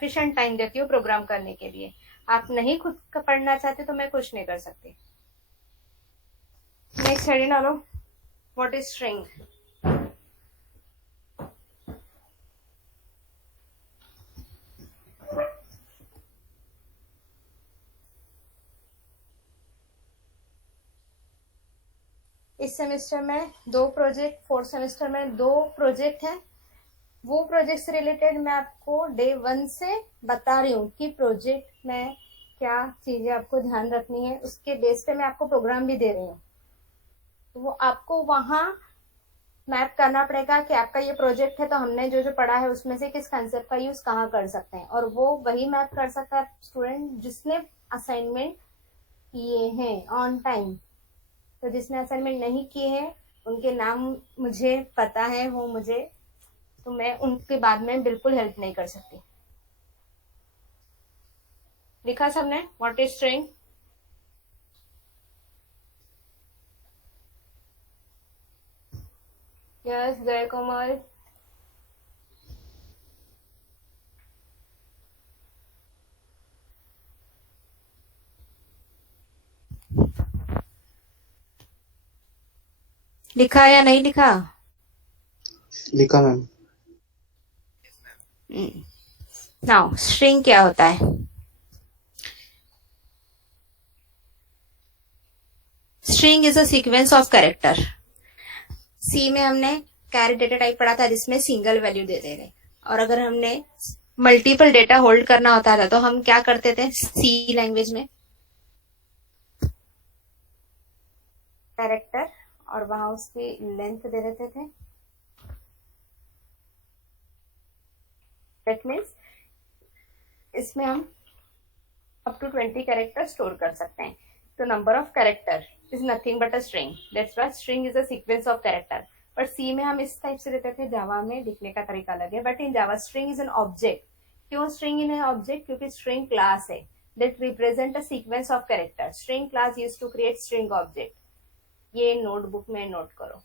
Sufficient time देती हूँ programme करने के लिए। आप नहीं खुद पढ़ना चाहते तो मैं कुछ नहीं कर सकती। नेक्स्ट हेडिंग डालो, व्हाट इज स्ट्रिंग। इस सेमेस्टर में 2 प्रोजेक्ट, 4th सेमेस्टर में 2 प्रोजेक्ट हैं। वो प्रोजेक्ट से रिलेटेड मैं आपको डे 1 से बता रही हूँ कि प्रोजेक्ट में क्या चीजें आपको ध्यान रखनी है, उसके बेस पे मैं आपको प्रोग्राम भी दे रही हूँ। तो वो आपको वहां मैप करना पड़ेगा कि आपका ये प्रोजेक्ट है तो हमने जो जो पढ़ा है उसमें से किस कंसेप्ट का यूज कहाँ कर सकते हैं। और वो वही मैप कर सकता है स्टूडेंट जिसने असाइनमेंट किए हैं ऑन टाइम। तो जिसने असाइनमेंट नहीं किए हैं उनके नाम मुझे पता है, वो मुझे, तो मैं उनके बाद में बिल्कुल हेल्प नहीं कर सकती। लिखा सबने व्हाट इज स्ट्रिंग। यस जय कोमल। लिखा या नहीं लिखा। लिखा मैम। नाउ स्ट्रिंग क्या होता है। String is a sequence of character. C में हमने कैरेट डेटा टाइप पढ़ा था जिसमें सिंगल वैल्यू देते थे, और अगर हमने मल्टीपल डेटा होल्ड करना होता था तो हम क्या करते थे सी लैंग्वेज में, कैरेक्टर और वहां उसकी लेंथ दे देते थे। दैट मीन्स इसमें हम अप टू 20 कैरेक्टर स्टोर कर सकते हैं। तो number of character is nothing but a string, that's why string is a sequence of character. But C में हम इस टाइप से देते थे, जावा में लिखने का तरीका अलग है। But in Java string is an object. क्यों स्ट्रिंग इन ऑब्जेक्ट, क्योंकि स्ट्रिंग क्लास है that represent a sequence of character. String class use to create string object. ये नोटबुक में नोट करो।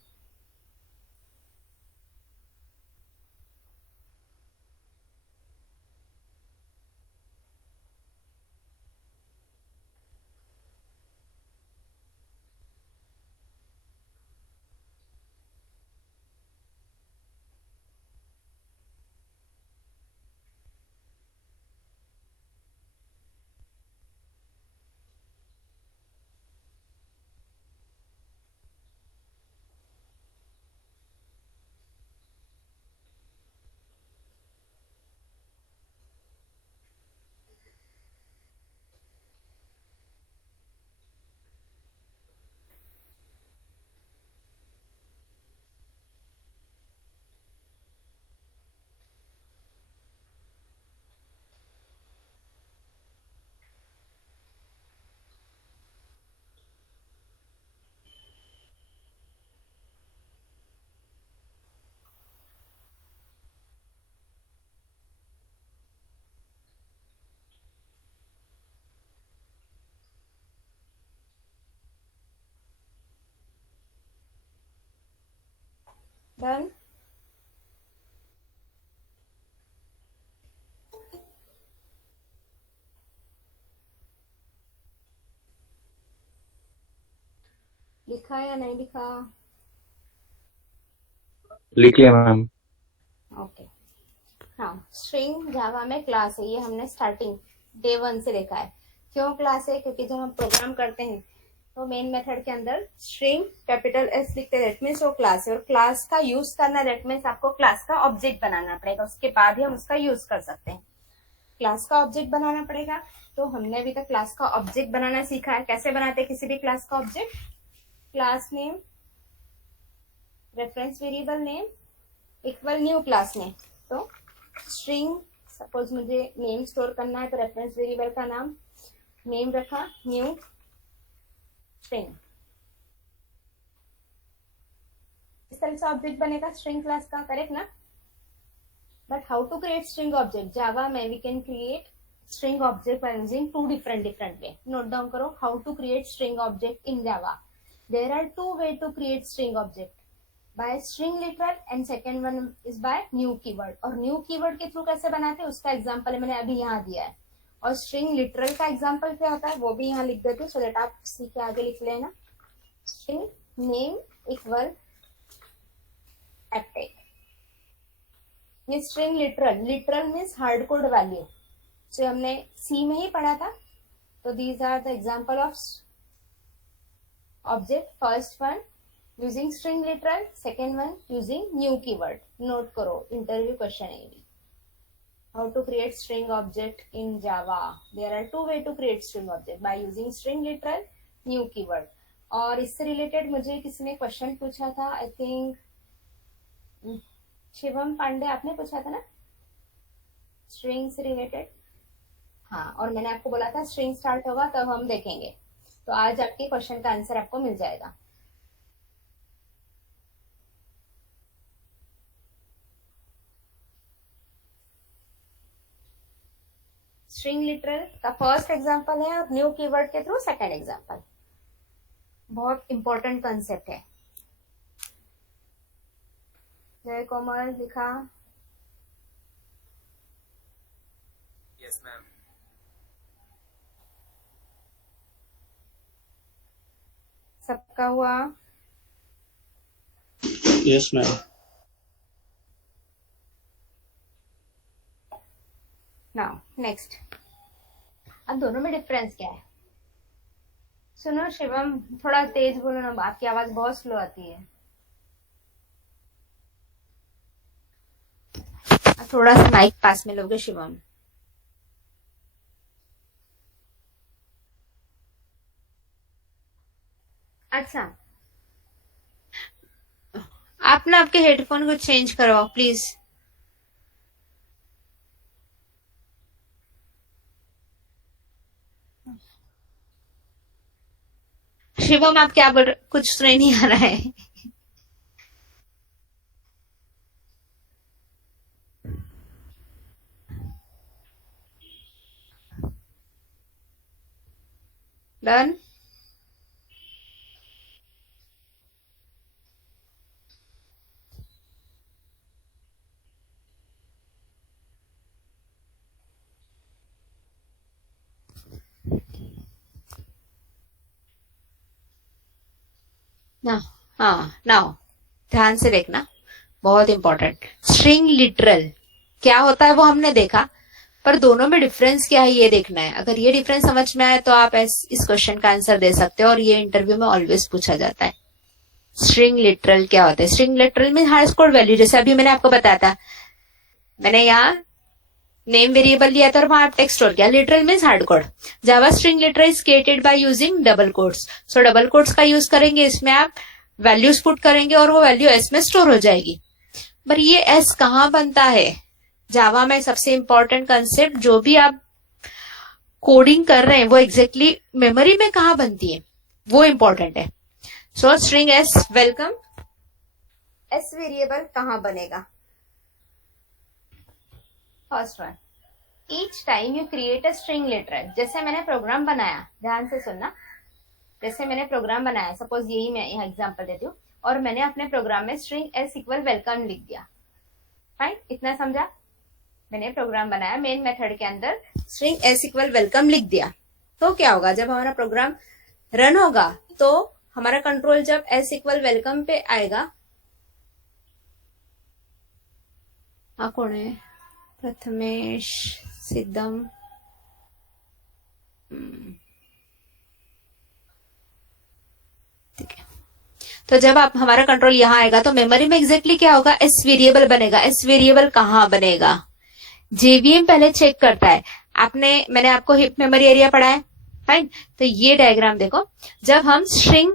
डन। लिखा या नहीं लिखा। लिख लिया मैम। ओके। हाँ, स्ट्रिंग जावा में क्लास है, ये हमने स्टार्टिंग डे 1 से देखा है। क्यों क्लास है, क्योंकि जब हम प्रोग्राम करते हैं तो मेन मेथड के अंदर स्ट्रिंग कैपिटल एस लिखते हैं, दैट मीन्स वो क्लास है। और क्लास का यूज करना, दैट मीन्स आपको क्लास का ऑब्जेक्ट बनाना पड़ेगा, उसके बाद ही हम उसका यूज कर सकते हैं। क्लास का ऑब्जेक्ट बनाना पड़ेगा। तो हमने अभी तक क्लास का ऑब्जेक्ट बनाना सीखा है। कैसे बनाते हैं किसी भी क्लास का object. Class name, reference variable name equal new class name. तो स्ट्रिंग, सपोज मुझे नेम स्टोर करना है तो रेफरेंस वेरिएबल का नाम नेम रखा, न्यू स्ट्रिंग। इस तरह से ऑब्जेक्ट बनेगा स्ट्रिंग क्लास का, करेक्ट ना। But how to create string object. Java में we can create string object by using 2 different way. Note down करो, how to create string object in Java. There are 2 way to create string object. By string literal and second one is by new keyword. और new keyword के through कैसे बनाते हैं उसका example मैंने अभी यहाँ दिया है। और स्ट्रिंग लिटरल का एग्जाम्पल क्या होता है वो भी यहाँ लिख देती हूँ, सो दैट आप सी के आगे लिख लेना। String name equal Aptech. ये string literal, literal means hard code value जो हमने सी में ही पढ़ा था। तो these are the example of object. First one using string literal, second one using new keyword. Note करो, interview question है ये। How to create string object in Java? There are two way to create string object by using string literal, new keyword. और इससे related मुझे किसी ने question पूछा था, आई थिंक शिवम पांडे आपने पूछा था ना स्ट्रिंग से रिलेटेड। हाँ, और मैंने आपको बोला था स्ट्रिंग स्टार्ट होगा तब हम देखेंगे। तो आज आपके क्वेश्चन का आंसर आपको मिल जाएगा। स्ट्रिंग लिटरल का फर्स्ट एग्जांपल है और न्यू कीवर्ड के थ्रू सेकंड एग्जांपल। बहुत इंपॉर्टेंट कंसेप्ट है। जय कोमल दिखा। Yes ma'am. सबका हुआ? Yes ma'am. नाउ नेक्स्ट, अब दोनों में डिफरेंस क्या है? सुनो शिवम, थोड़ा तेज बोलो ना, आपकी आवाज बहुत स्लो आती है। थोड़ा सा माइक पास में लोगे शिवम। अच्छा, आप ना आपके हेडफोन को चेंज करवाओ प्लीज। शिवम आप क्या बोल रहे? कुछ सुनाई नहीं आ रहा है। डन। ना, हाँ नाउ ध्यान से देखना, बहुत इंपॉर्टेंट। स्ट्रिंग लिटरल क्या होता है वो हमने देखा, पर दोनों में डिफरेंस क्या है ये देखना है। अगर ये डिफरेंस समझ में आए तो आप इस क्वेश्चन का आंसर दे सकते हो, और ये इंटरव्यू में ऑलवेज पूछा जाता है। स्ट्रिंग लिटरल क्या होता है? स्ट्रिंग लिटरल में हार्ड कोड वैल्यू, जैसे अभी मैंने आपको बताया था, मैंने यहाँ नेम वेरिएबल लिया था और वहां टेक्स्ट स्टोर किया। Literal means hard code. Java string literal is created by using double quotes. So double quotes का यूज करेंगे, इसमें आप वैल्यूज पुट करेंगे और वो वैल्यू एस में स्टोर हो जाएगी। पर ये एस कहाँ बनता है? जावा में सबसे इंपॉर्टेंट कंसेप्ट, जो भी आप कोडिंग कर रहे हैं वो एग्जैक्टली मेमोरी में कहाँ बनती है वो इंपॉर्टेंट है। सो string S welcome, S variable कहाँ बनेगा? First one, each time you create a string literal. जैसे मैंने प्रोग्राम बनाया, ध्यान से सुनना, जैसे मैंने प्रोग्राम बनाया, सपोज यही मैं यहाँ एग्जांपल देती हूँ, और मैंने अपने प्रोग्राम में स्ट्रिंग एस इक्वल वेलकम लिख दिया। फाइन, इतना समझा? मैंने प्रोग्राम बनाया, मेन मेथड के अंदर स्ट्रिंग एस इक्वल वेलकम लिख दिया, तो क्या होगा? जब हमारा प्रोग्राम रन होगा तो हमारा कंट्रोल जब एस इक्वल वेलकम पे आएगा, हाँ कौन है? प्रथमेश सिद्धम, ठीक है। तो जब आप हमारा कंट्रोल यहाँ आएगा तो मेमोरी में एग्जैक्टली क्या होगा? एस वेरिएबल बनेगा। एस वेरिएबल कहाँ बनेगा? जेवीएम पहले चेक करता है। मैंने आपको हिप मेमोरी एरिया पढ़ा है, फाइन। तो ये डायग्राम देखो, जब हम स्ट्रिंग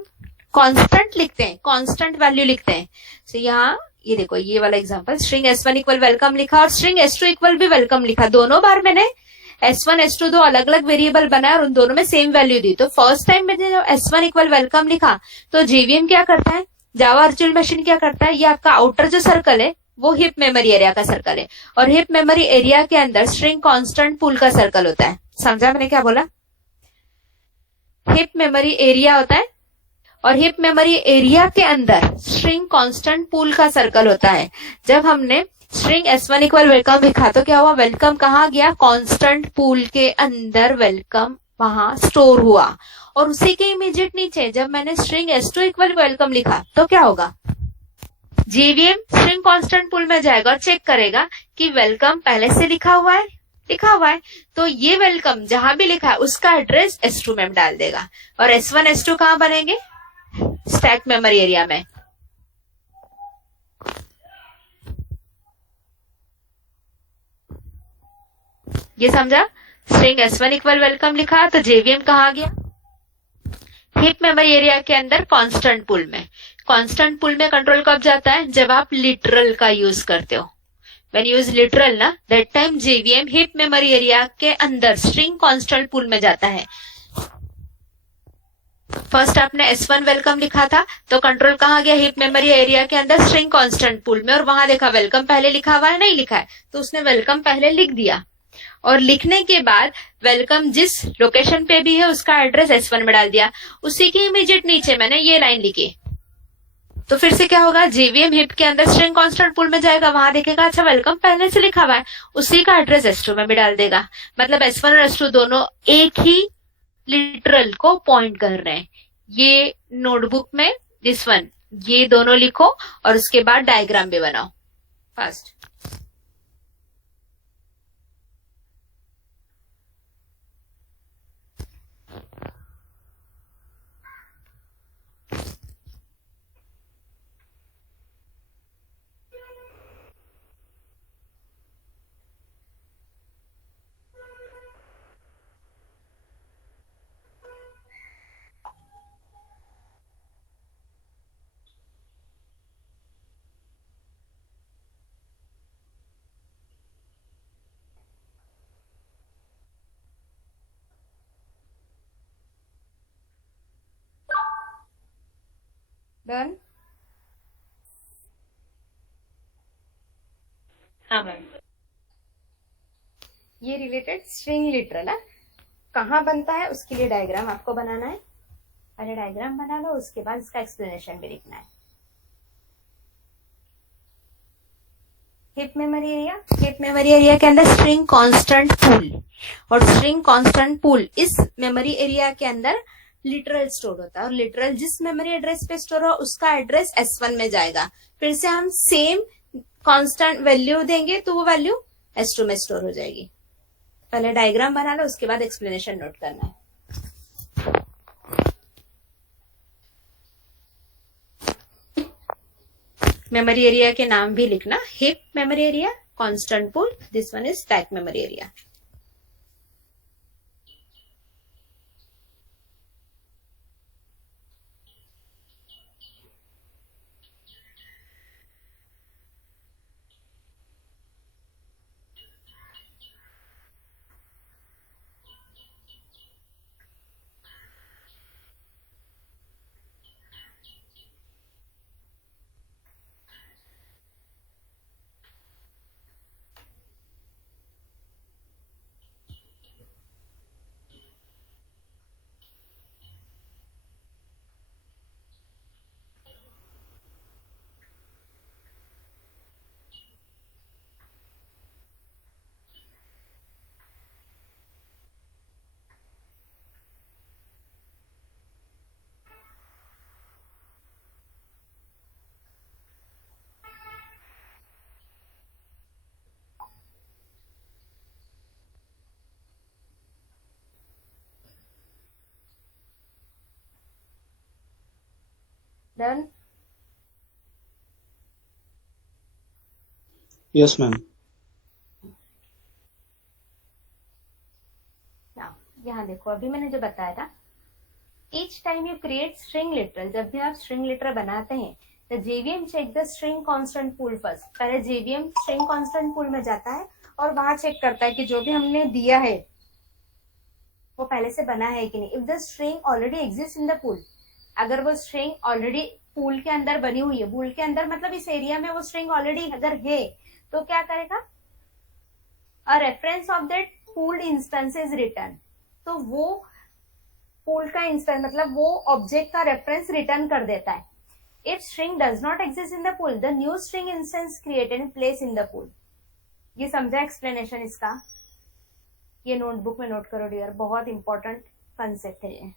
कांस्टेंट लिखते हैं, कांस्टेंट वैल्यू लिखते हैं, तो यहाँ ये देखो, ये वाला example, string s1 equal welcome लिखा और स्ट्रिंग s2 इक्वल भी वेलकम लिखा। दोनों बार मैंने s1 s2 दो अलग अलग वेरिएबल बनाया और उन दोनों में सेम वैल्यू दी। तो फर्स्ट टाइम मैंने जब s1 इक्वल वेलकम लिखा तो जेवीएम क्या करता है, जावा वर्चुअल मशीन क्या करता है, ये आपका आउटर जो सर्कल है वो हिप मेमोरी एरिया का सर्कल है, और हिप मेमोरी एरिया के अंदर स्ट्रिंग कांस्टेंट पूल का सर्कल होता है। समझा मैंने क्या बोला? हिप मेमोरी एरिया होता है और हिप मेमोरी एरिया के अंदर स्ट्रिंग कांस्टेंट पूल का सर्कल होता है। जब हमने स्ट्रिंग S1 इक्वल वेलकम लिखा तो क्या हुआ, वेलकम कहाँ गया, कांस्टेंट पूल के अंदर वेलकम वहां स्टोर हुआ। और उसी के इमीडिएट नीचे जब मैंने स्ट्रिंग S2 इक्वल वेलकम लिखा तो क्या होगा, JVM स्ट्रिंग कांस्टेंट पूल में जाएगा और चेक करेगा कि वेलकम पहले से लिखा हुआ है, तो ये वेलकम जहां भी लिखा है उसका एड्रेस S2 में डाल देगा। और S1 S2 कहां बनेंगे, स्टैक मेमोरी एरिया में। ये समझा, स्ट्रिंग S1 इक्वल वेलकम लिखा तो JVM कहां गया, हिप मेमोरी एरिया के अंदर कांस्टेंट पूल में। कांस्टेंट पूल में कंट्रोल कब जाता है, जब आप लिटरल का यूज करते हो। When you use literal ना, that time JVM hip memory area के अंदर स्ट्रिंग कांस्टेंट पूल में जाता है। फर्स्ट आपने S1 वेलकम लिखा था तो कंट्रोल कहाँ गया, हिप मेमोरी एरिया के अंदर स्ट्रिंग कांस्टेंट पूल में, और वहां देखा वेलकम पहले लिखा हुआ है नहीं लिखा है, तो उसने वेलकम पहले लिख दिया। और लिखने के बाद वेलकम जिस लोकेशन पे भी है उसका एड्रेस S1 में डाल दिया। उसी के इमीडिएट नीचे मैंने ये लाइन लिखी, तो फिर से क्या होगा, JVM हिप के अंदर स्ट्रिंग कांस्टेंट पूल में जाएगा, वहां देखेगा अच्छा वेलकम पहले से लिखा हुआ है, उसी का एड्रेस S2 में भी डाल देगा। मतलब S1 और S2 दोनों एक ही लिटरल को पॉइंट कर रहे हैं। ये नोटबुक में दिस वन, ये दोनों लिखो और उसके बाद डायग्राम भी बनाओ फास्ट। डन। हाँ मैम। ये रिलेटेड स्ट्रिंग लिटरल है, कहाँ बनता है उसके लिए डायग्राम आपको बनाना है। पहले डायग्राम बना लो, उसके बाद इसका एक्सप्लेनेशन भी लिखना है। हिप मेमोरी एरिया के अंदर स्ट्रिंग कांस्टेंट पूल, और स्ट्रिंग कांस्टेंट पूल इस मेमोरी एरिया के अंदर लिटरल स्टोर होता है, और लिटरल जिस मेमोरी एड्रेस पे स्टोर हो उसका एड्रेस S1 में जाएगा। फिर से हम सेम कांस्टेंट वैल्यू देंगे तो वो वैल्यू S2 में स्टोर हो जाएगी। पहले डायग्राम बना लो, उसके बाद एक्सप्लेनेशन नोट करना है। मेमोरी एरिया के नाम भी लिखना, hip memory area, constant pool, this one is stack memory area. Done. Yes, ma'am. यहाँ देखो, अभी मैंने जो बताया था, each time you create string literal, जब भी आप string literal बनाते हैं तो JVM check the string constant pool first। पहले JVM string constant pool में जाता है और वहां चेक करता है कि जो भी हमने दिया है वो पहले से बना है कि नहीं। If the string already exist in the pool, अगर वो स्ट्रिंग ऑलरेडी पूल के अंदर बनी हुई है, पूल के अंदर मतलब इस एरिया में वो स्ट्रिंग ऑलरेडी अगर है, तो क्या करेगा, a reference of that pooled instance is return. तो वो पूल का इंस्टेंस मतलब वो ऑब्जेक्ट का रेफरेंस रिटर्न कर देता है. If string does not exist in the pool, the new string instance created and place in the pool. ये समझा एक्सप्लेनेशन इसका? ये नोटबुक में नोट करो डियर, बहुत इंपॉर्टेंट कंसेप्ट है ये.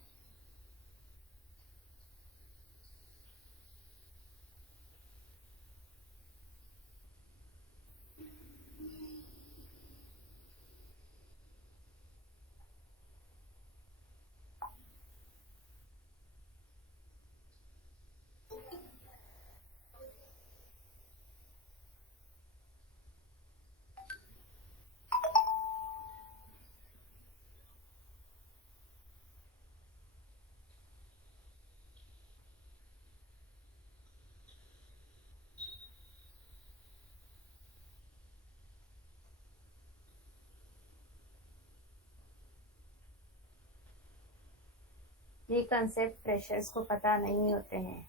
ये कंसेप्ट फ्रेशर्स को पता नहीं होते हैं.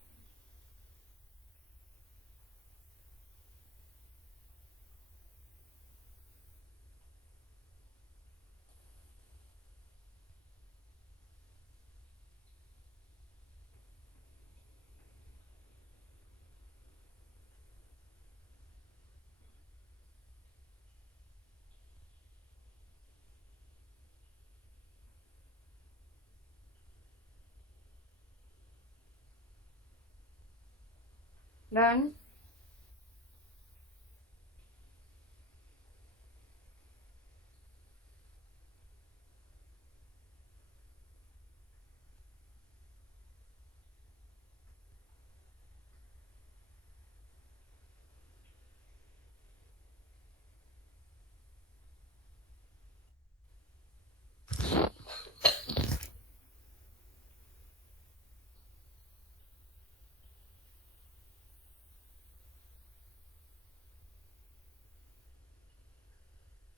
डन.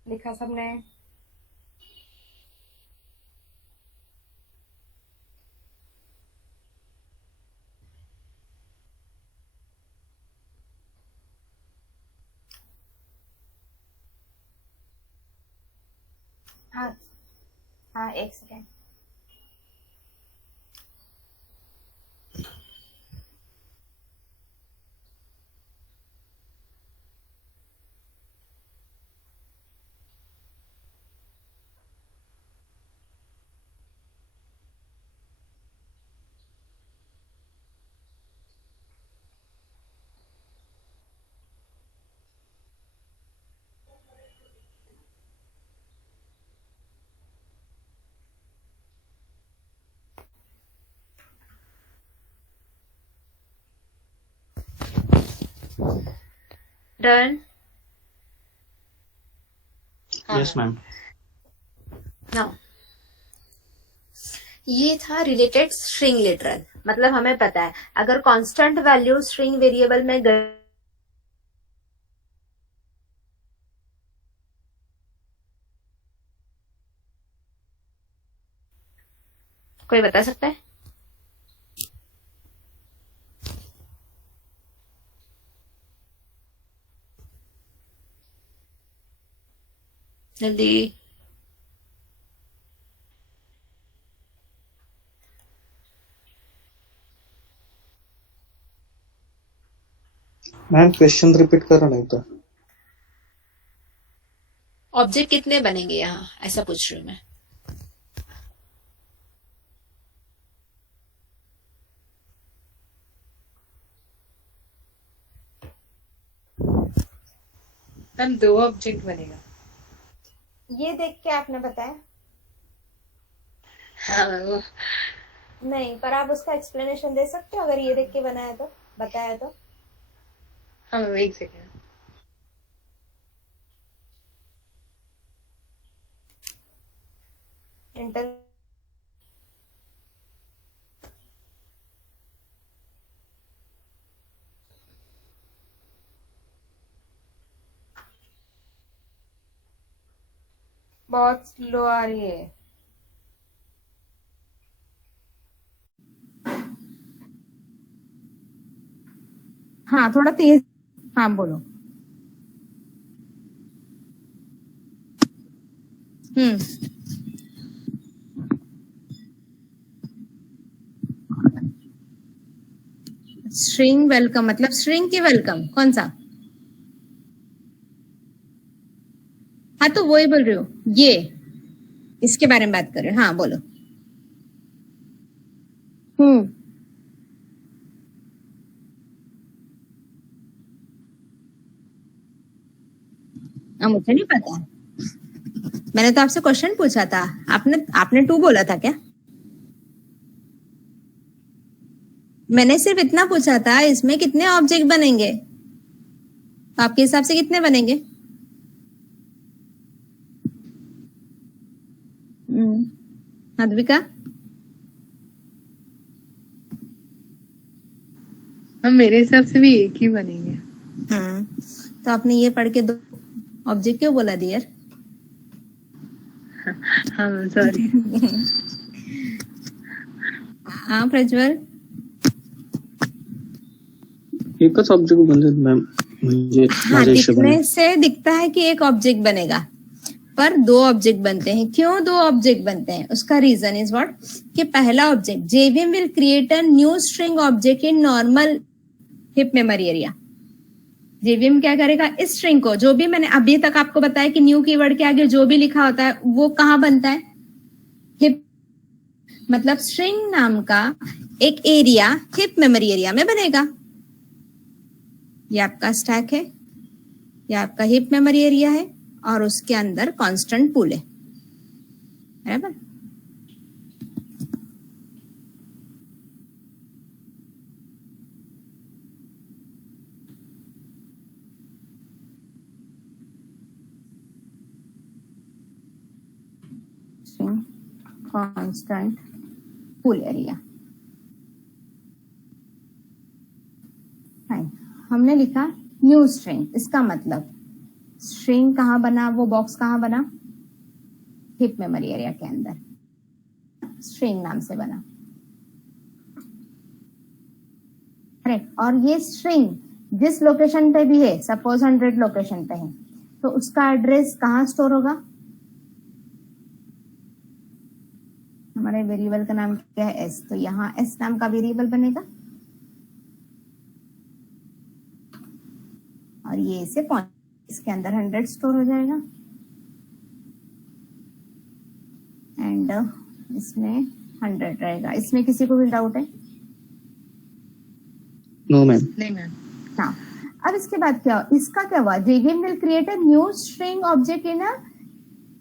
लिखा सबने? हाँ हाँ, एक सेकेंड. डन. Yes, ma'am. हाँ, ये था रिलेटेड स्ट्रिंग लिटरल. मतलब हमें पता है अगर कांस्टेंट वैल्यू स्ट्रिंग वेरिएबल में कोई बता सकता है? जल्दी. मैम क्वेश्चन रिपीट करो नहीं तो. ऑब्जेक्ट कितने बनेंगे यहाँ, ऐसा पूछ रही हूँ मैं. मैम 2 ऑब्जेक्ट बनेगा. ये देख के आपने बताया? हाँ, नहीं, पर आप उसका एक्सप्लेनेशन दे सकते हो अगर ये देख के बनाया तो, बताया तो. हाँ मैम, एक सेकेंड. इंटर बहुत स्लो आ रही है. हाँ, थोड़ा तेज. हाँ, बोलो. स्ट्रिंग वेलकम मतलब स्ट्रिंग की वेलकम कौन सा? हाँ तो वही बोल रही हूँ, ये इसके बारे में बात कर रहे हो। हाँ बोलो। मुझे नहीं पता, मैंने तो आपसे क्वेश्चन पूछा था, आपने टू बोला था क्या? मैंने सिर्फ इतना पूछा था इसमें कितने ऑब्जेक्ट बनेंगे, आपके हिसाब से कितने बनेंगे? अद्विका? हम मेरे हिसाब से भी एक ही बनेंगे। तो आपने ये पढ़ के दो ऑब्जेक्ट क्यों बोला डियर? हाँ सॉरी। हाँ प्रज्वल? एकच ऑब्जेक्ट बनते मॅम, म्हणजे हाँ, माझ्या हिशोबाने दिखने से दिखता है कि एक ऑब्जेक्ट बनेगा, पर दो ऑब्जेक्ट बनते हैं। क्यों दो ऑब्जेक्ट बनते हैं? उसका रीजन इज व्हाट कि पहला object JVM will create a new string object in normal heap memory area. JVM क्या करेगा, इस स्ट्रिंग को, जो भी मैंने अभी तक आपको बताया कि न्यू कीवर्ड के आगे जो भी लिखा होता है वो कहाँ बनता है? हिप, मतलब स्ट्रिंग नाम का एक एरिया हिप मेमोरी एरिया में बनेगा। ये आपका स्टैक है, ये आपका हिप मेमोरी एरिया है, और उसके अंदर कांस्टेंट पूल है, बराबर? Constant pool area. हमने लिखा न्यू स्ट्रिंग, इसका मतलब स्ट्रिंग कहाँ बना, वो बॉक्स कहाँ बना? हिप मेमोरी एरिया के अंदर, स्ट्रिंग नाम से बना, करेक्ट। और ये स्ट्रिंग जिस लोकेशन पे भी है, सपोज 100 लोकेशन पे है, तो उसका एड्रेस कहाँ स्टोर होगा? हमारे वेरिएबल का नाम क्या है? एस, तो यहाँ एस नाम का वेरिएबल बनेगा, और ये इसे पॉइंट, इसके अंदर 100 स्टोर हो जाएगा, एंड इसमें 100 रहेगा। इसमें किसी को भी डाउट है? No ma'am. नहीं मैम। हाँ, अब इसके बाद क्या, इसका क्या हुआ? JVM will create a new string object in a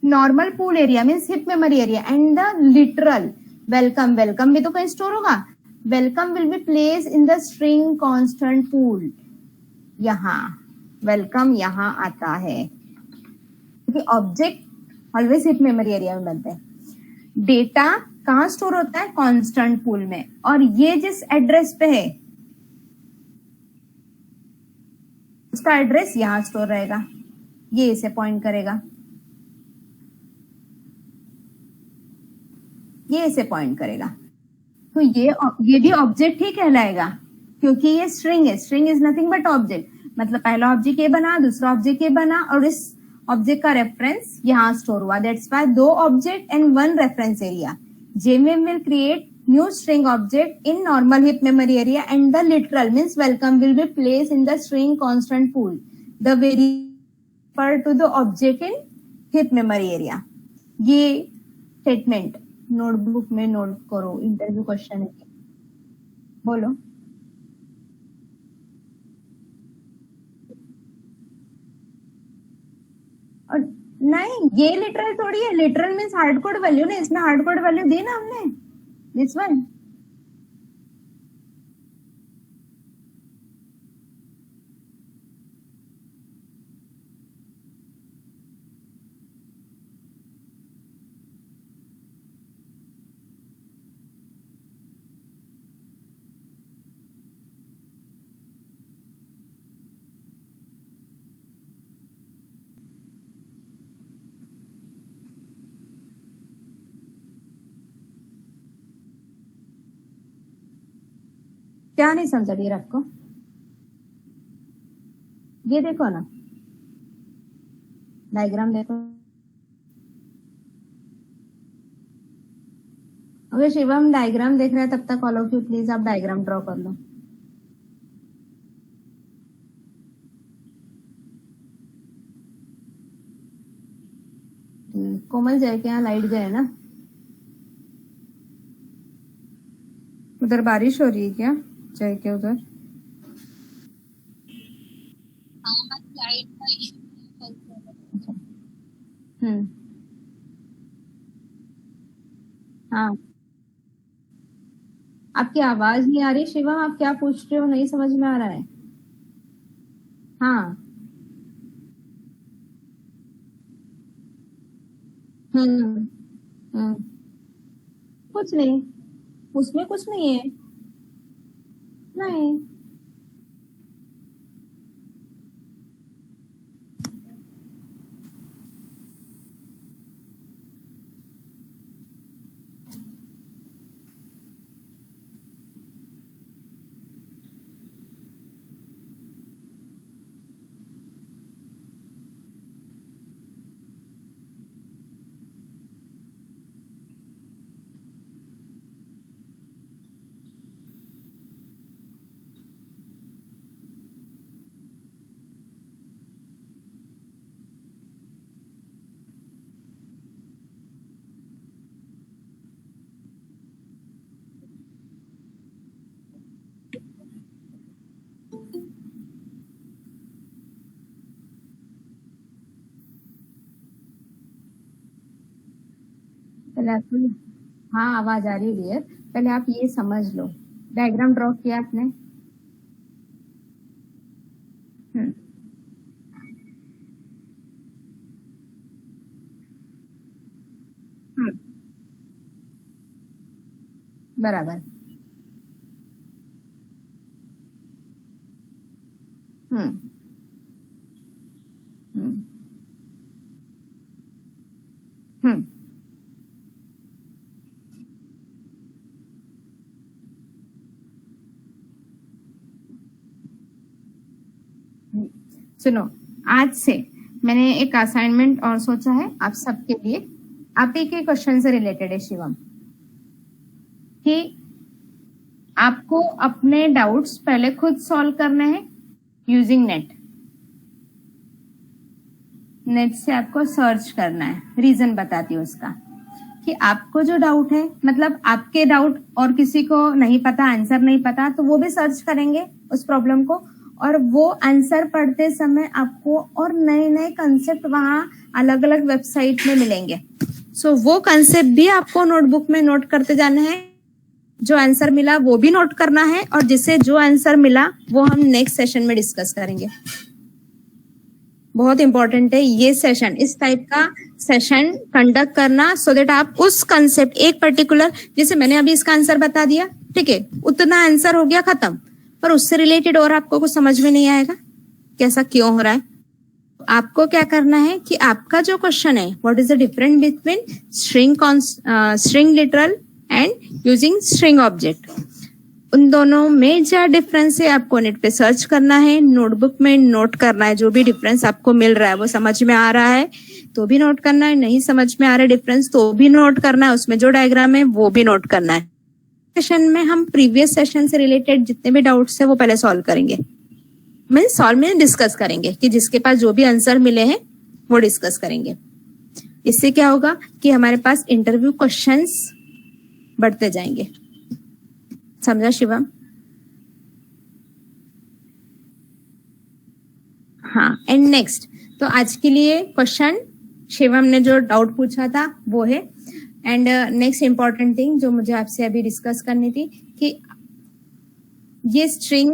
normal pool area, means heap memory area, and the literal welcome, welcome भी तो कहीं स्टोर होगा, welcome will be place in the string constant pool. यहाँ welcome यहाँ आता है, क्योंकि object always heap memory area में बनते हैं। डेटा कहाँ स्टोर होता है? कांस्टेंट पूल में, और ये जिस एड्रेस पे है उसका एड्रेस यहाँ स्टोर रहेगा, ये इसे पॉइंट करेगा, ये इसे पॉइंट करेगा, तो ये भी ऑब्जेक्ट ही कहलाएगा, क्योंकि ये स्ट्रिंग है। String is nothing but object, मतलब पहला ऑब्जेक्ट ये बना, दूसरा ऑब्जेक्ट ये बना, और इस ऑब्जेक्ट का रेफरेंस यहाँ स्टोर हुआ, दैट्स व्हाई दो object and one reference area. JVM will create new string object in normal heap memory area, and the literal means welcome will be place in the string constant pool, the variable to the object in heap memory area. ये statement notebook में note करो, interview question है। बोलो। और नहीं, ये literal थोड़ी है, literal means hard code value ना, इसमें हार्ड कोड वैल्यू दी ना हमने, दिस वन। क्या नहीं समझा डियर आपको? ये देखो ना, डायग्राम देखो। अगर शिवम डायग्राम देख रहा है तब तक ऑल ऑफ यू प्लीज आप डायग्राम ड्रॉ कर लो। कोमल जय के यहाँ लाइट गए ना? उधर बारिश हो रही है क्या जय के उधर? हम्म। हाँ, आपकी आवाज नहीं आ रही शिवम, आप क्या पूछ रहे हो नहीं समझ में आ रहा है। हाँ। हम्म। हम्म। कुछ नहीं, उसमें कुछ नहीं है। नहीं। पहले आपको, हाँ आवाज आ रही है डियर, पहले आप ये समझ लो। डायग्राम ड्रॉ किया आपने? हम्म। हम्म। बराबर। हम्म। हम्म। हम्म। सुनो, आज से मैंने एक असाइनमेंट और सोचा है आप सबके लिए। आप ही के क्वेश्चन से रिलेटेड है शिवम, कि आपको अपने डाउट्स पहले खुद सॉल्व करने हैं यूजिंग नेट। नेट से आपको सर्च करना है। रीजन बताती हूँ उसका, कि आपको जो डाउट है, मतलब आपके डाउट और किसी को नहीं पता, आंसर नहीं पता, तो वो भी सर्च करेंगे उस प्रॉब्लम को, और वो आंसर पढ़ते समय आपको और नए नए कंसेप्ट वहां अलग अलग वेबसाइट में मिलेंगे। सो वो कंसेप्ट भी आपको नोटबुक में नोट करते जाना है। जो आंसर मिला वो भी नोट करना है, और जिसे जो आंसर मिला वो हम नेक्स्ट सेशन में डिस्कस करेंगे। बहुत इंपॉर्टेंट है ये सेशन, इस टाइप का सेशन कंडक्ट करना, सो देट आप उस कंसेप्ट एक पर्टिकुलर, जैसे मैंने अभी इसका आंसर बता दिया, ठीक है, उतना आंसर हो गया खत्म, पर उससे रिलेटेड और आपको कुछ समझ में नहीं आएगा कैसा क्यों हो रहा है। आपको क्या करना है कि आपका जो क्वेश्चन है, what is the difference between string literal and using string object, उन दोनों में क्या डिफरेंस है आपको नेट पे सर्च करना है, नोटबुक में नोट करना है। जो भी डिफरेंस आपको मिल रहा है वो समझ में आ रहा है तो भी नोट करना है, नहीं समझ में आ रहा है डिफरेंस तो भी नोट करना है, उसमें जो डायग्राम है वो भी नोट करना है। सेशन में हम प्रीवियस सेशन से रिलेटेड जितने भी डाउट्स है वो पहले सॉल्व करेंगे, मीन सॉल्व में डिस्कस करेंगे, कि जिसके पास जो भी आंसर मिले हैं वो डिस्कस करेंगे। इससे क्या होगा कि हमारे पास इंटरव्यू क्वेश्चंस बढ़ते जाएंगे। समझा शिवम? हाँ, एंड नेक्स्ट, तो आज के लिए क्वेश्चन शिवम ने जो डाउट पूछा था वो है। एंड नेक्स्ट इंपॉर्टेंट थिंग जो मुझे आपसे अभी डिस्कस करनी थी, कि ये स्ट्रिंग,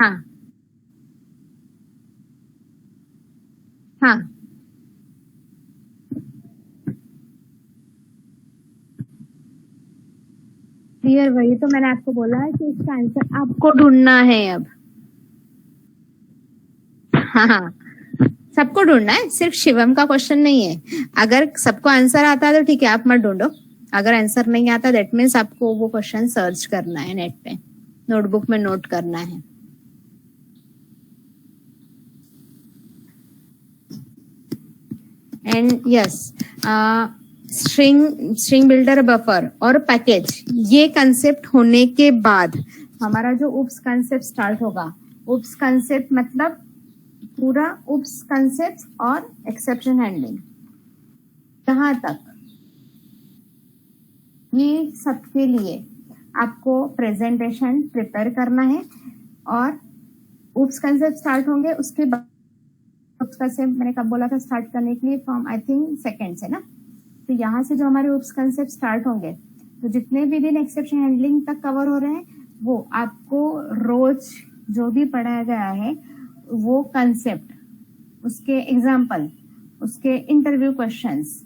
हाँ हाँ क्लियर, वही तो मैंने आपको बोला है कि इसका आंसर आपको ढूंढना है अब। हाँ हाँ, सबको ढूंढना है, सिर्फ शिवम का क्वेश्चन नहीं है। अगर सबको आंसर आता है तो ठीक है, आप मत ढूंढो। अगर आंसर नहीं आता दैट मीन्स आपको वो क्वेश्चन सर्च करना है नेट पे, नोटबुक में नोट करना है। And yes, string builder, buffer और पैकेज, ये कंसेप्ट होने के बाद हमारा जो उप्स कंसेप्ट स्टार्ट होगा। उप्स कंसेप्ट मतलब पूरा उप्स कंसेप्ट और एक्सेप्शन हैंडलिंग यहाँ तक, ये सबके लिए आपको प्रेजेंटेशन प्रिपेयर करना है। और उप्स कंसेप्ट स्टार्ट होंगे, उसके बाद उप्स कंसेप्ट मैंने कब बोला था स्टार्ट करने के लिए, फ्रॉम आई थिंक सेकेंड से ना। तो यहाँ से जो हमारे उप्स कंसेप्ट स्टार्ट होंगे, तो जितने भी दिन एक्सेप्शन हैंडलिंग तक कवर हो रहे हैं, वो आपको रोज जो भी पढ़ाया गया है वो कंसेप्ट, उसके एग्जाम्पल, उसके इंटरव्यू क्वेश्चंस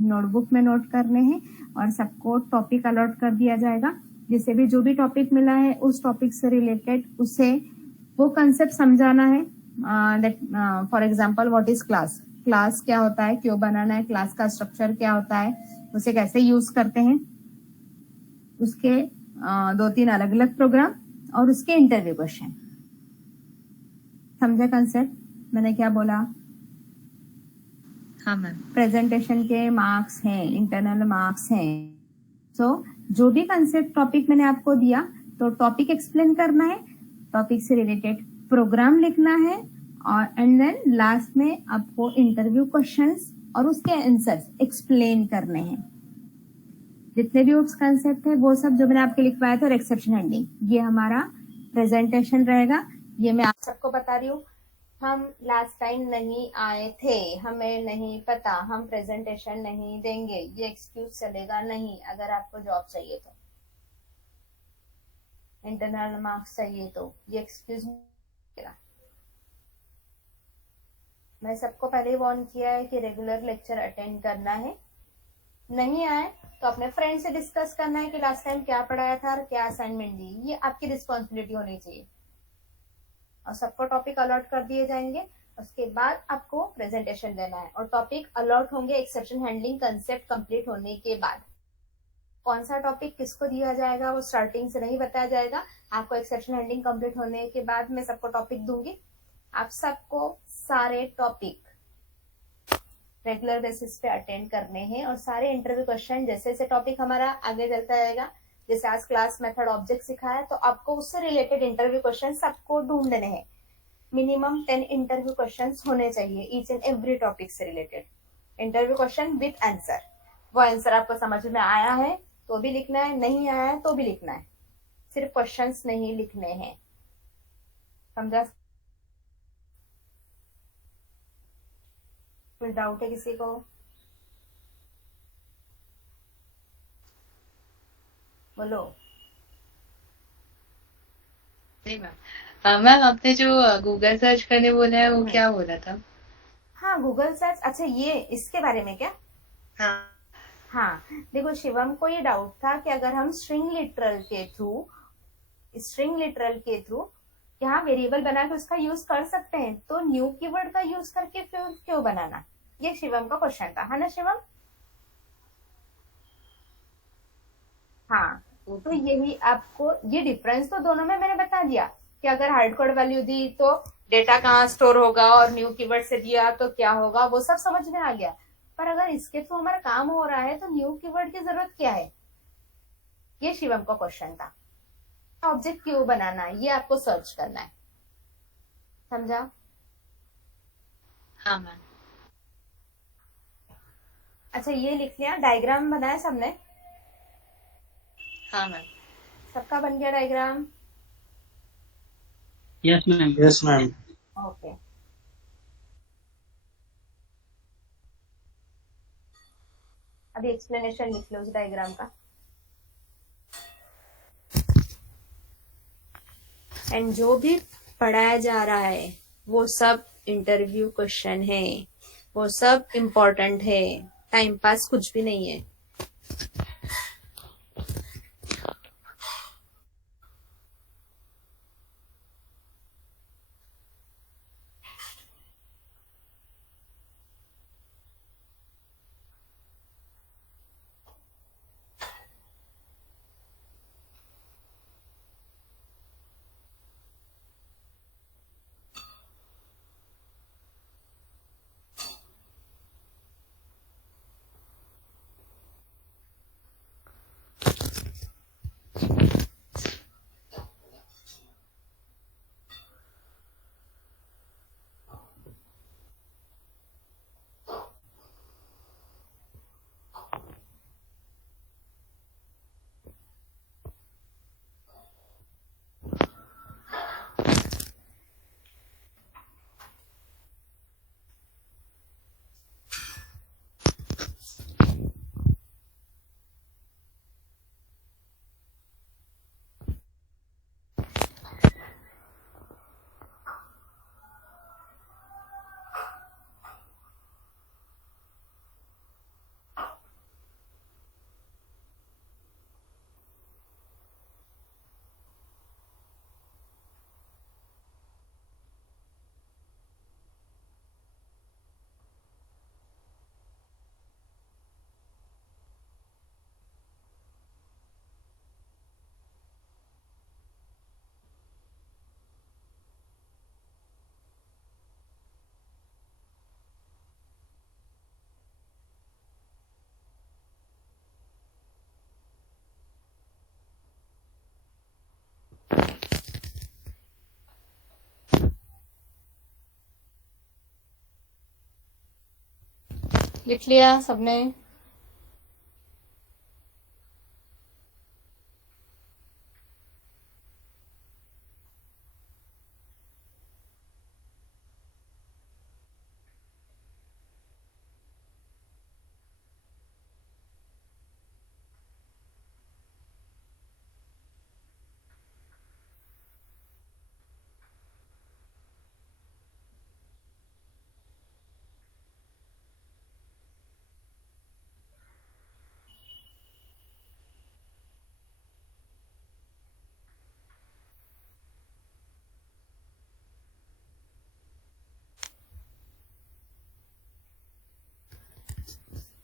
नोटबुक में नोट करने हैं। और सबको टॉपिक अलॉट कर दिया जाएगा, जिसे भी जो भी टॉपिक मिला है उस टॉपिक से रिलेटेड उसे वो कंसेप्ट समझाना है। For example what is class, class क्या होता है, क्यों बनाना है, क्लास का स्ट्रक्चर क्या होता है, उसे कैसे यूज करते हैं, उसके 2-3 अलग अलग प्रोग्राम और उसके इंटरव्यू क्वेश्चन। समझे कंसेप्ट मैंने क्या बोला? हाँ मैम। प्रेजेंटेशन के मार्क्स हैं, इंटरनल मार्क्स हैं। सो जो भी कंसेप्ट टॉपिक मैंने आपको दिया, तो टॉपिक एक्सप्लेन करना है, टॉपिक से रिलेटेड प्रोग्राम लिखना है, और एंड देन लास्ट में आपको इंटरव्यू क्वेश्चंस और उसके आंसर्स एक्सप्लेन करने हैं। जितने भी उस कंसेप्ट है वो सब जो मैंने आपके लिखवाया था, और एक्सेप्शन हैंडलिंग, ये हमारा प्रेजेंटेशन रहेगा। ये मैं आप सबको बता रही हूँ, हम लास्ट टाइम नहीं आए थे, हमें नहीं पता, हम प्रेजेंटेशन नहीं देंगे, ये एक्सक्यूज चलेगा नहीं। अगर आपको जॉब चाहिए तो, इंटरनल मार्क्स चाहिए तो, ये एक्सक्यूज मिलेगा। मैं सबको पहले ही वार्न किया है कि रेगुलर लेक्चर अटेंड करना है। नहीं आए तो अपने फ्रेंड से डिस्कस करना है कि लास्ट टाइम क्या पढ़ाया था और क्या असाइनमेंट दी, ये आपकी रिस्पॉन्सिबिलिटी होनी चाहिए। और सबको टॉपिक अलॉट कर दिए जाएंगे, उसके बाद आपको प्रेजेंटेशन देना है। और टॉपिक अलॉट होंगे एक्सेप्शन हैंडलिंग कंसेप्ट कंप्लीट होने के बाद। कौन सा टॉपिक किसको दिया जाएगा वो स्टार्टिंग से नहीं बताया जाएगा, आपको एक्सेप्शन हैंडलिंग कंप्लीट होने के बाद मैं सबको टॉपिक दूंगी। आप सबको सारे टॉपिक रेगुलर बेसिस पे अटेंड करने हैं, और सारे इंटरव्यू क्वेश्चन जैसे जैसे टॉपिक हमारा आगे चलता जाएगा, जैसे आज क्लास मेथड ऑब्जेक्ट सिखाया, तो आपको उससे रिलेटेड इंटरव्यू क्वेश्चन सबको ढूंढने हैं। मिनिमम 10 इंटरव्यू क्वेश्चन होने चाहिए ईच एंड एवरी टॉपिक से related. Interview question with answer, वो आंसर आपको समझ में आया है तो भी लिखना है, नहीं आया है तो भी लिखना है, सिर्फ क्वेश्चंस नहीं लिखने हैं। समझा? कोई डाउट है किसी को? बोलो। नहीं मैम। मैम आपने जो गूगल सर्च करने बोला है वो क्या बोला था? हाँ गूगल सर्च, अच्छा ये इसके बारे में क्या? हाँ हाँ देखो, शिवम को ये डाउट था कि अगर हम स्ट्रिंग लिटरल के थ्रू यहाँ वेरिएबल बना के उसका यूज कर सकते हैं, तो न्यू कीवर्ड का यूज करके फिर क्यों बनाना, ये शिवम का क्वेश्चन था, है ना शिवम? हाँ तो यही आपको, ये डिफरेंस तो दोनों में मैंने बता दिया कि अगर हार्ड कोड वैल्यू दी तो डेटा कहाँ स्टोर होगा, और न्यू कीवर्ड से दिया तो क्या होगा, वो सब समझ में आ गया। पर अगर इसके थ्रू हमारा काम हो रहा है तो न्यू कीवर्ड की जरूरत क्या है, ये शिवम का क्वेश्चन था। ऑब्जेक्ट क्यों बनाना है, ये आपको सर्च करना है। समझा? हाँ मैम। अच्छा ये लिख लिया, डायग्राम बनाया सबने? हाँ मैम। सबका बन गया diagram? Yes ma'am. Yes, ma'am. Okay. अभी एक्सप्लेनेशन लिख लो उस डायग्राम का। एंड जो भी पढ़ाया जा रहा है वो सब इंटरव्यू क्वेश्चन है, वो सब इम्पोर्टेंट है, टाइम पास कुछ भी नहीं है। लिख लिया सबने?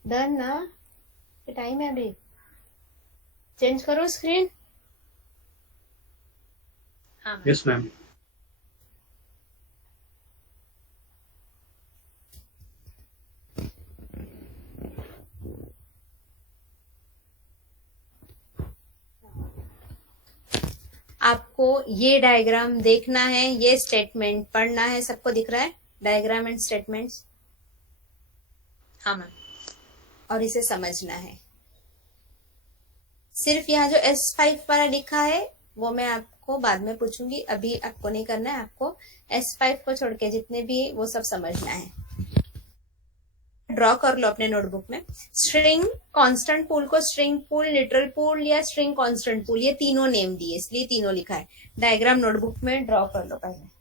डन ना? टाइम है अभी। चेंज करो स्क्रीन। हाँ मैम। Yes ma'am. आपको ये डायग्राम देखना है, ये स्टेटमेंट पढ़ना है। सबको दिख रहा है डायग्राम एंड स्टेटमेंट्स? हाँ मैम। और इसे समझना है। सिर्फ यहाँ जो S5 वाला लिखा है वो मैं आपको बाद में पूछूंगी, अभी आपको नहीं करना है। आपको S5 को छोड़ के जितने भी वो सब समझना है। ड्रॉ कर लो अपने नोटबुक में। स्ट्रिंग कांस्टेंट पूल को स्ट्रिंग पूल, लिटरल पूल या स्ट्रिंग कांस्टेंट पूल, ये तीनों नेम दिए इसलिए तीनों लिखा है। डायग्राम नोटबुक में ड्रॉ कर लो पहले।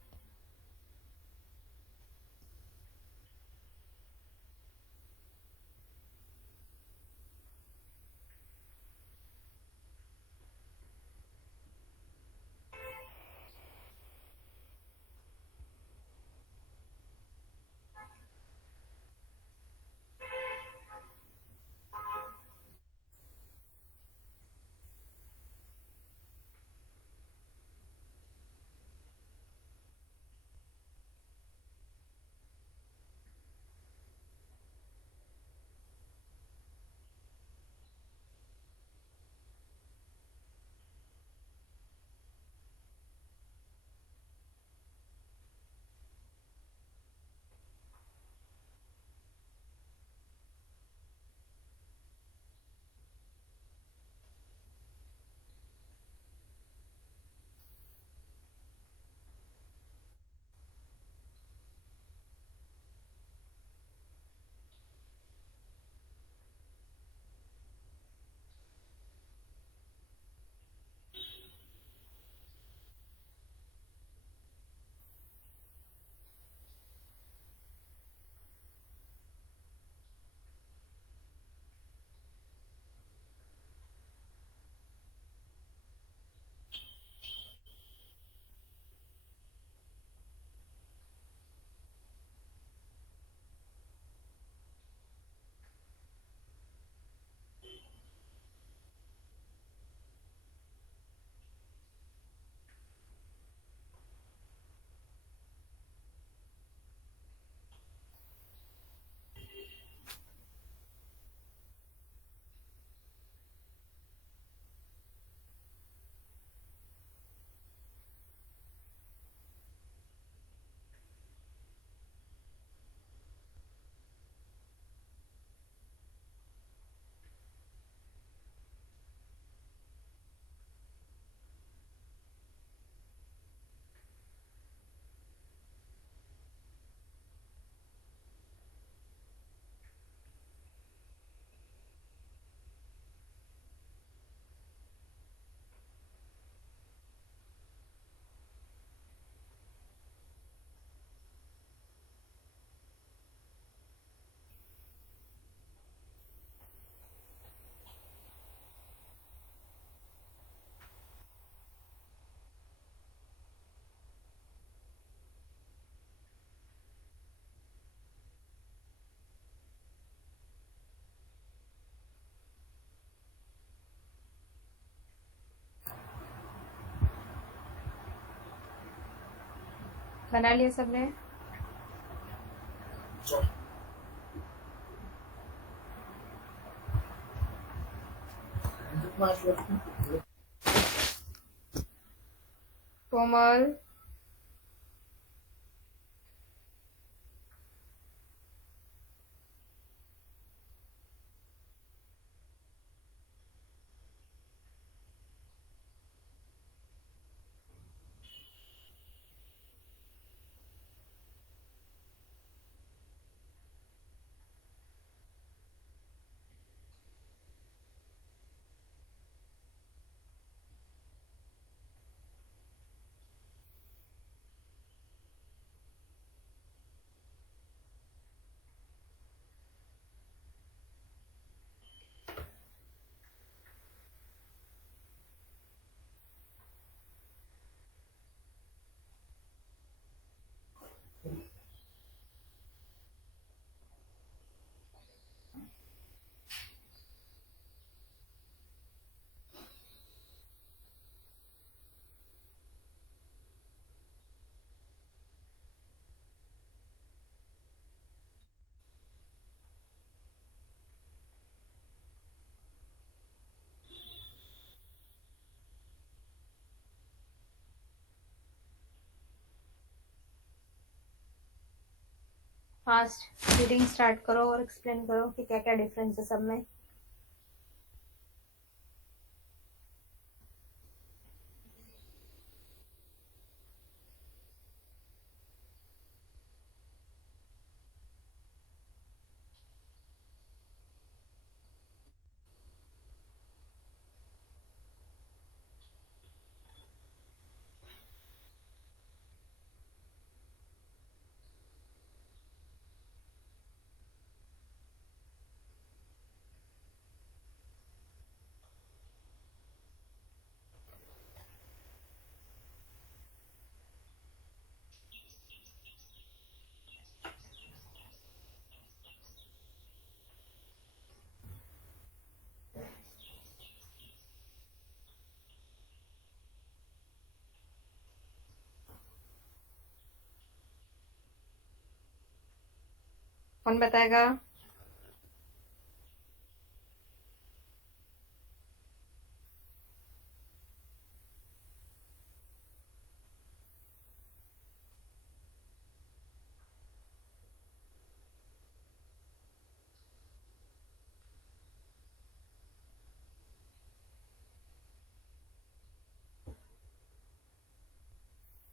बना लिया सबने? कोमल, फास्ट रीडिंग स्टार्ट करो और एक्सप्लेन करो कि क्या क्या डिफरेंस है सब में। कौन बताएगा?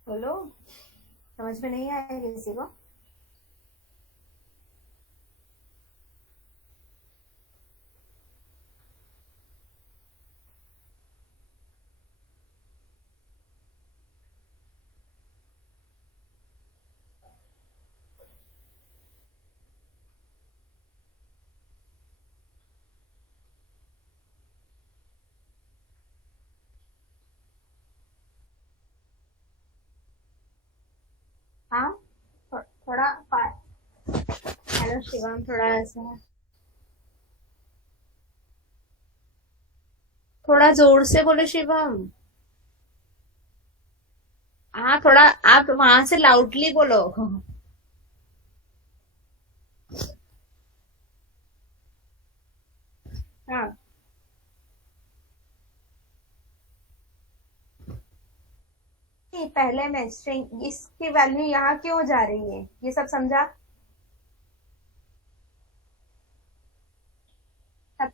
बोलो, समझ में नहीं आया किसी को? हाँ, थोड़ा हेलो शिवम, थोड़ा ऐसा थोड़ा जोर से बोलो शिवम। हाँ, थोड़ा आप वहां से लाउडली बोलो। हाँ, नहीं, पहले में स्ट्रिंग इसकी वैल्यू यहाँ क्यों जा रही है ये सब समझा? अब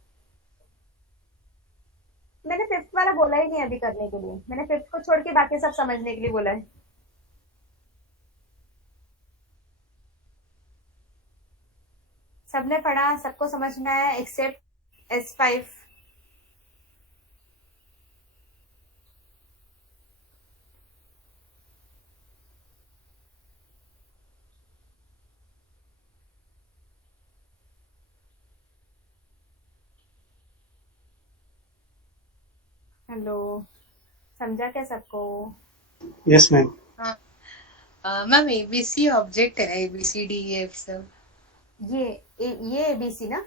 मैंने फिफ्थ वाला बोला ही नहीं अभी करने के लिए, मैंने फिफ्थ को छोड़ के बाकी सब समझने के लिए बोला है। सबने पढ़ा, सबको समझ में आया एक्सेप्ट S5। हेलो, समझा क्या सबको? Yes ma'am. हाँ मैम, एबीसी ऑब्जेक्ट है, ABCDEF सब। ये ये ABC ना?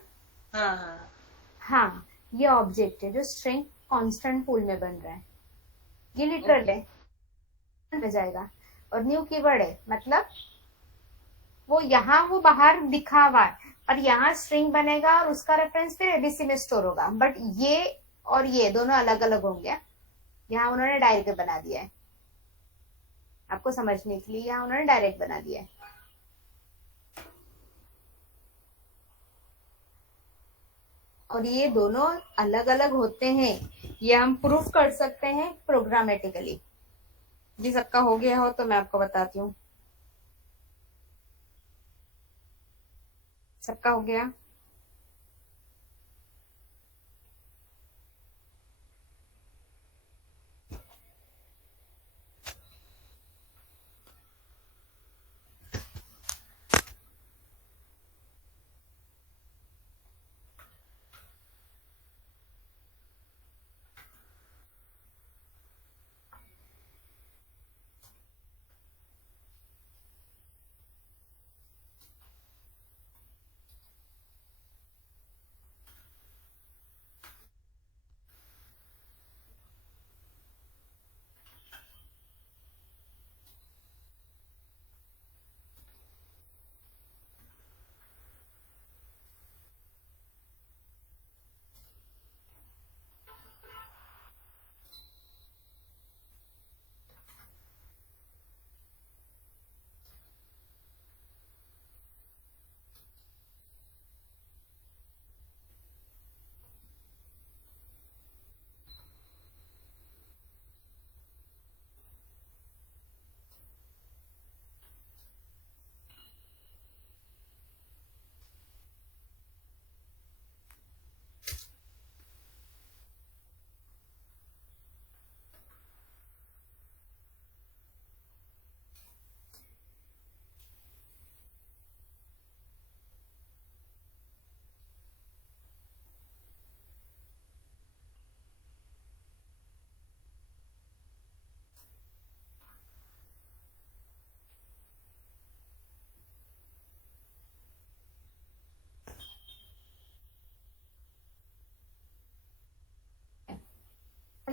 हाँ हाँ। हाँ, ये ऑब्जेक्ट है जो स्ट्रिंग कांस्टेंट पूल में बन रहा है। ये लिटरल ओके। है, में जाएगा। और न्यू कीवर्ड है मतलब वो यहाँ वो बाहर दिखा हुआ है, और यहाँ स्ट्रिंग बनेगा और उसका रेफरेंस फिर एबीसी में स्टोर होगा। बट ये और ये दोनों अलग अलग होंगे। यहाँ उन्होंने डायरेक्ट बना दिया है आपको समझने के लिए, यहाँ उन्होंने डायरेक्ट बना दिया है। और ये दोनों अलग अलग होते हैं, ये हम प्रूफ कर सकते हैं प्रोग्रामेटिकली। जी सबका हो गया हो तो मैं आपको बताती हूँ। सबका हो गया?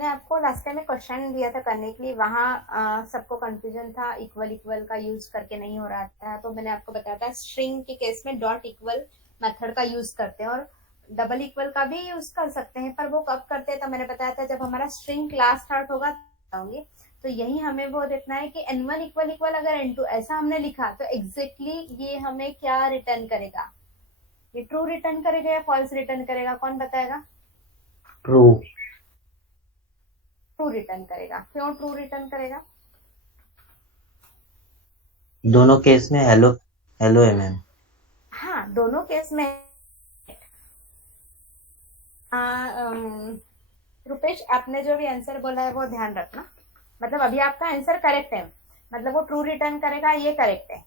मैंने आपको लास्ट टाइम में क्वेश्चन दिया था करने के लिए, वहाँ सबको कंफ्यूजन था, इक्वल इक्वल का यूज करके नहीं हो रहा था, तो मैंने आपको बताया था स्ट्रिंग के केस में डॉट इक्वल मेथड का यूज करते हैं और डबल इक्वल का भी यूज कर सकते हैं, पर वो कब करते हैं तो मैंने बताया था जब हमारा स्ट्रिंग क्लास स्टार्ट होगा होंगे। तो यही हमें वो देखना है कि n1 इक्वल इक्वल अगर n2 ऐसा हमने लिखा तो एग्जैक्टली ये हमें क्या रिटर्न करेगा, ये ट्रू रिटर्न करेगा या फॉल्स रिटर्न करेगा, कौन बताएगा? ट्रू। ट्रू रिटर्न करेगा। क्यों ट्रू रिटर्न करेगा? दोनों केस में हेलो हेलो है मैम। हाँ, दोनों केस में। रुपेश, आपने जो भी आंसर बोला है वो ध्यान रखना, मतलब अभी आपका आंसर करेक्ट है, मतलब वो ट्रू रिटर्न करेगा, ये करेक्ट है।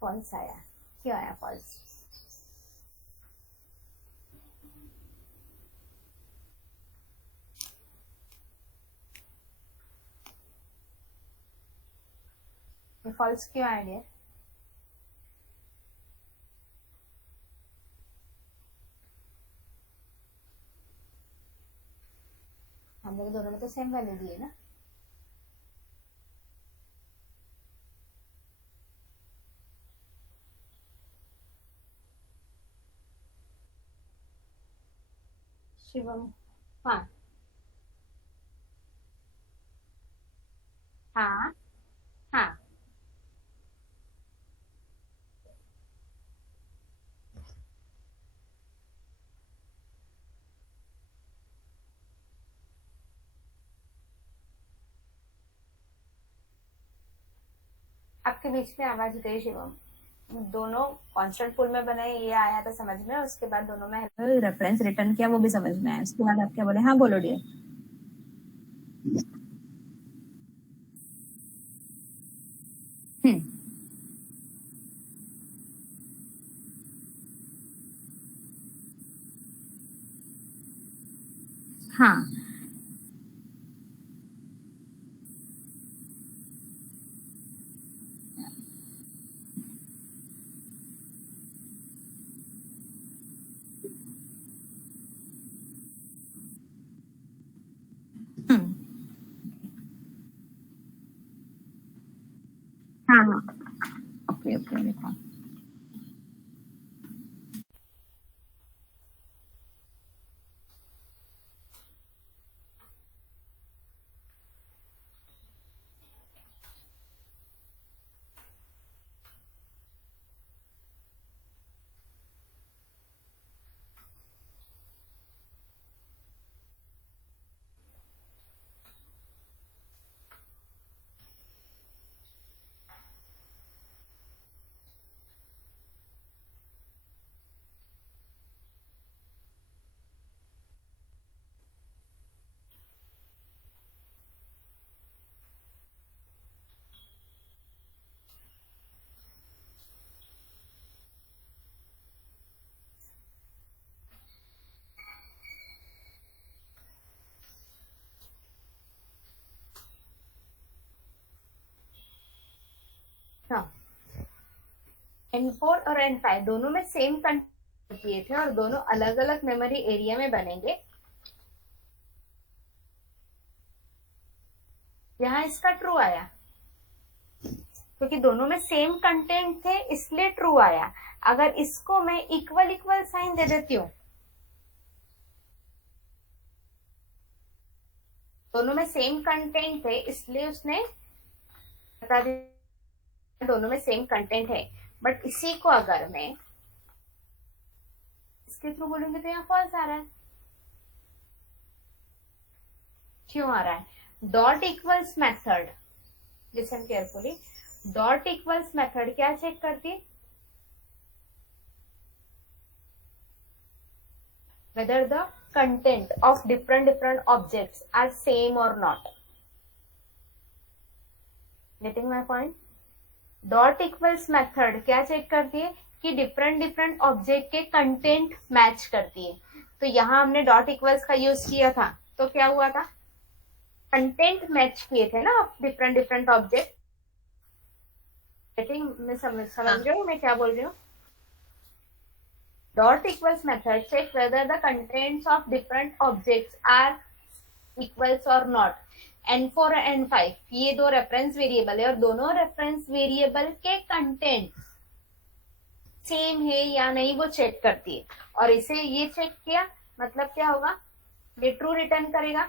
फॉल्स आया, क्यों आया फॉल्स? ये फॉल्स क्यों आया डियर? हम लोग दोनों में तो सेम वैल्यू दी है ना। शिवम, हाँ हाँ हाँ, आपके बीच में आवाज गई शिवम। दोनों कांस्टेंट पुल में बने, ये आया था समझ में, उसके बाद दोनों में रेफरेंस रिटर्न किया, वो भी समझ में आया, उसके बाद आप क्या बोले? हाँ बोलो डियर। हम्म, हाँ हम्म, हाँ हाँ, ओके ओके देखो। हाँ, N4 और N5 दोनों में सेम कंटेंट किए थे और दोनों अलग अलग मेमोरी एरिया में बनेंगे। यहाँ इसका ट्रू आया क्योंकि दोनों में सेम कंटेंट थे, इसलिए ट्रू आया। अगर इसको मैं इक्वल इक्वल साइन दे देती हूँ, दोनों में सेम कंटेंट थे इसलिए उसने बता दिया दोनों में सेम कंटेंट है, बट इसी को अगर मैं इसके थ्रू बोलूंगी तो यहाँ फॉल्स आ रहा है। क्यों आ रहा है? Dot equals method, listen carefully, dot equals method क्या चेक करती है? whether the content of different objects are same or not. Getting my point? Dot equals method क्या चेक करती है कि डिफरेंट ऑब्जेक्ट के कंटेंट मैच करती है. तो यहाँ हमने डॉट इक्वल्स का यूज किया था, तो क्या हुआ था? कंटेंट मैच किए थे ना डिफरेंट ऑब्जेक्ट. मैं समझ रही हूँ मैं क्या बोल रही हूँ. Dot equals method check whether the contents of different objects are equals or not. N4 और N5 ये दो रेफरेंस वेरिएबल है और दोनों रेफरेंस वेरिएबल के कंटेंट सेम है या नहीं वो चेक करती है. और इसे ये चेक किया मतलब क्या होगा? ये ट्रू रिटर्न करेगा.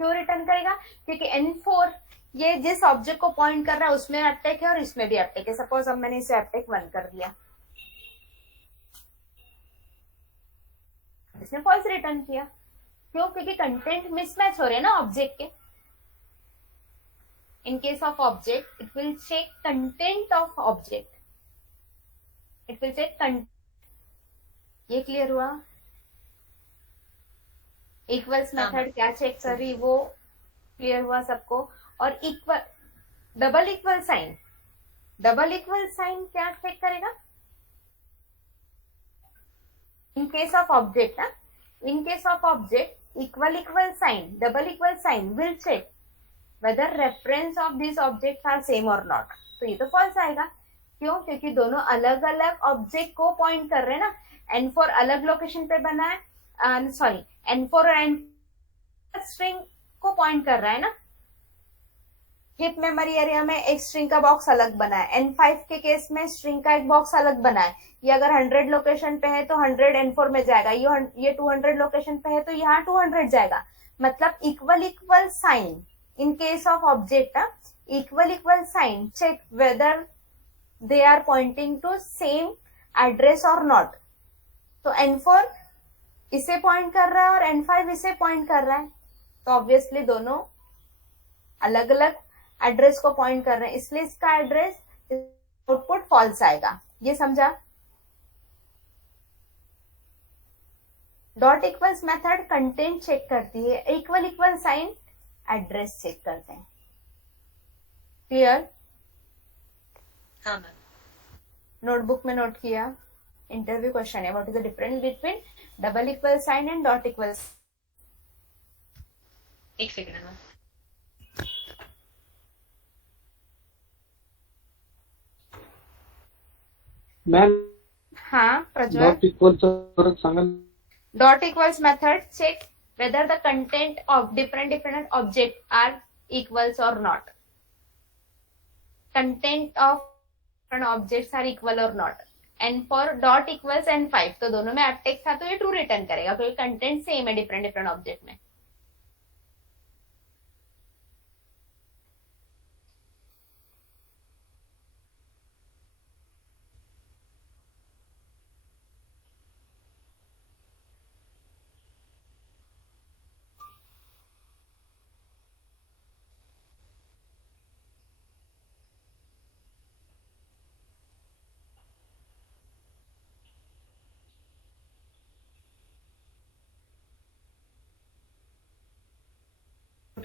क्यों रिटर्न करेगा? क्योंकि N4 ये जिस ऑब्जेक्ट को पॉइंट कर रहा है उसमें एप्टेक है और इसमें भी एप्टेक है. सपोज अब मैंने इसे एप्टेक 1 कर दिया, इसने फॉल्स रिटर्न किया. क्यों? क्योंकि कंटेंट मिसमैच हो रहे हैं ना ऑब्जेक्ट के. In case of object it will check content of object. It will check content. ये क्लियर हुआ? इक्वल्स मेथड क्या चेक कर रही वो क्लियर हुआ सबको. और इक्वल डबल इक्वल साइन क्या चेक करेगा? In case of object, equal sign, double equal sign will check whether reference of these objects are same or not. तो ये तो false आएगा. क्यों? क्योंकि दोनों अलग अलग ऑब्जेक्ट को पॉइंट कर रहे हैं ना. N4 अलग लोकेशन पे बना है, N4 और N स्ट्रिंग को पॉइंट कर रहा है ना. हिप मेमोरी एरिया में एक स्ट्रिंग का बॉक्स अलग बना है. N5 के केस में स्ट्रिंग का एक बॉक्स अलग बना है. ये अगर 100 लोकेशन पे है तो 100 N4 में जाएगा. ये 200 लोकेशन पे है तो यहाँ 200 जाएगा. मतलब equal sign in case of object, equal sign check whether they are pointing to same address और नॉट. तो N4 इसे पॉइंट कर रहा है और N5 इसे पॉइंट कर रहा है, तो ऑब्वियसली दोनों अलग अलग एड्रेस को पॉइंट कर रहे हैं, इसलिए इसका एड्रेस आउटपुट फॉल्स आएगा. ये समझा? Dot equals method content check करती है, इक्वल साइन एड्रेस चेक करते हैं. क्लियर? हाँ मैम. नोटबुक में नोट किया. इंटरव्यू क्वेश्चन है. What is the difference between double equal sign and dot equal? एक सेकंड मैम. मॅम हाँ प्रज्वल. डॉट इक्वल परत सांगा. Dot equals method check whether the content of different objects are equals or not. Content of different objects are equal or not. And for dot equals N5 तो दोनों में एप्टेक था तो ये true return करेगा क्योंकि content same है different object में.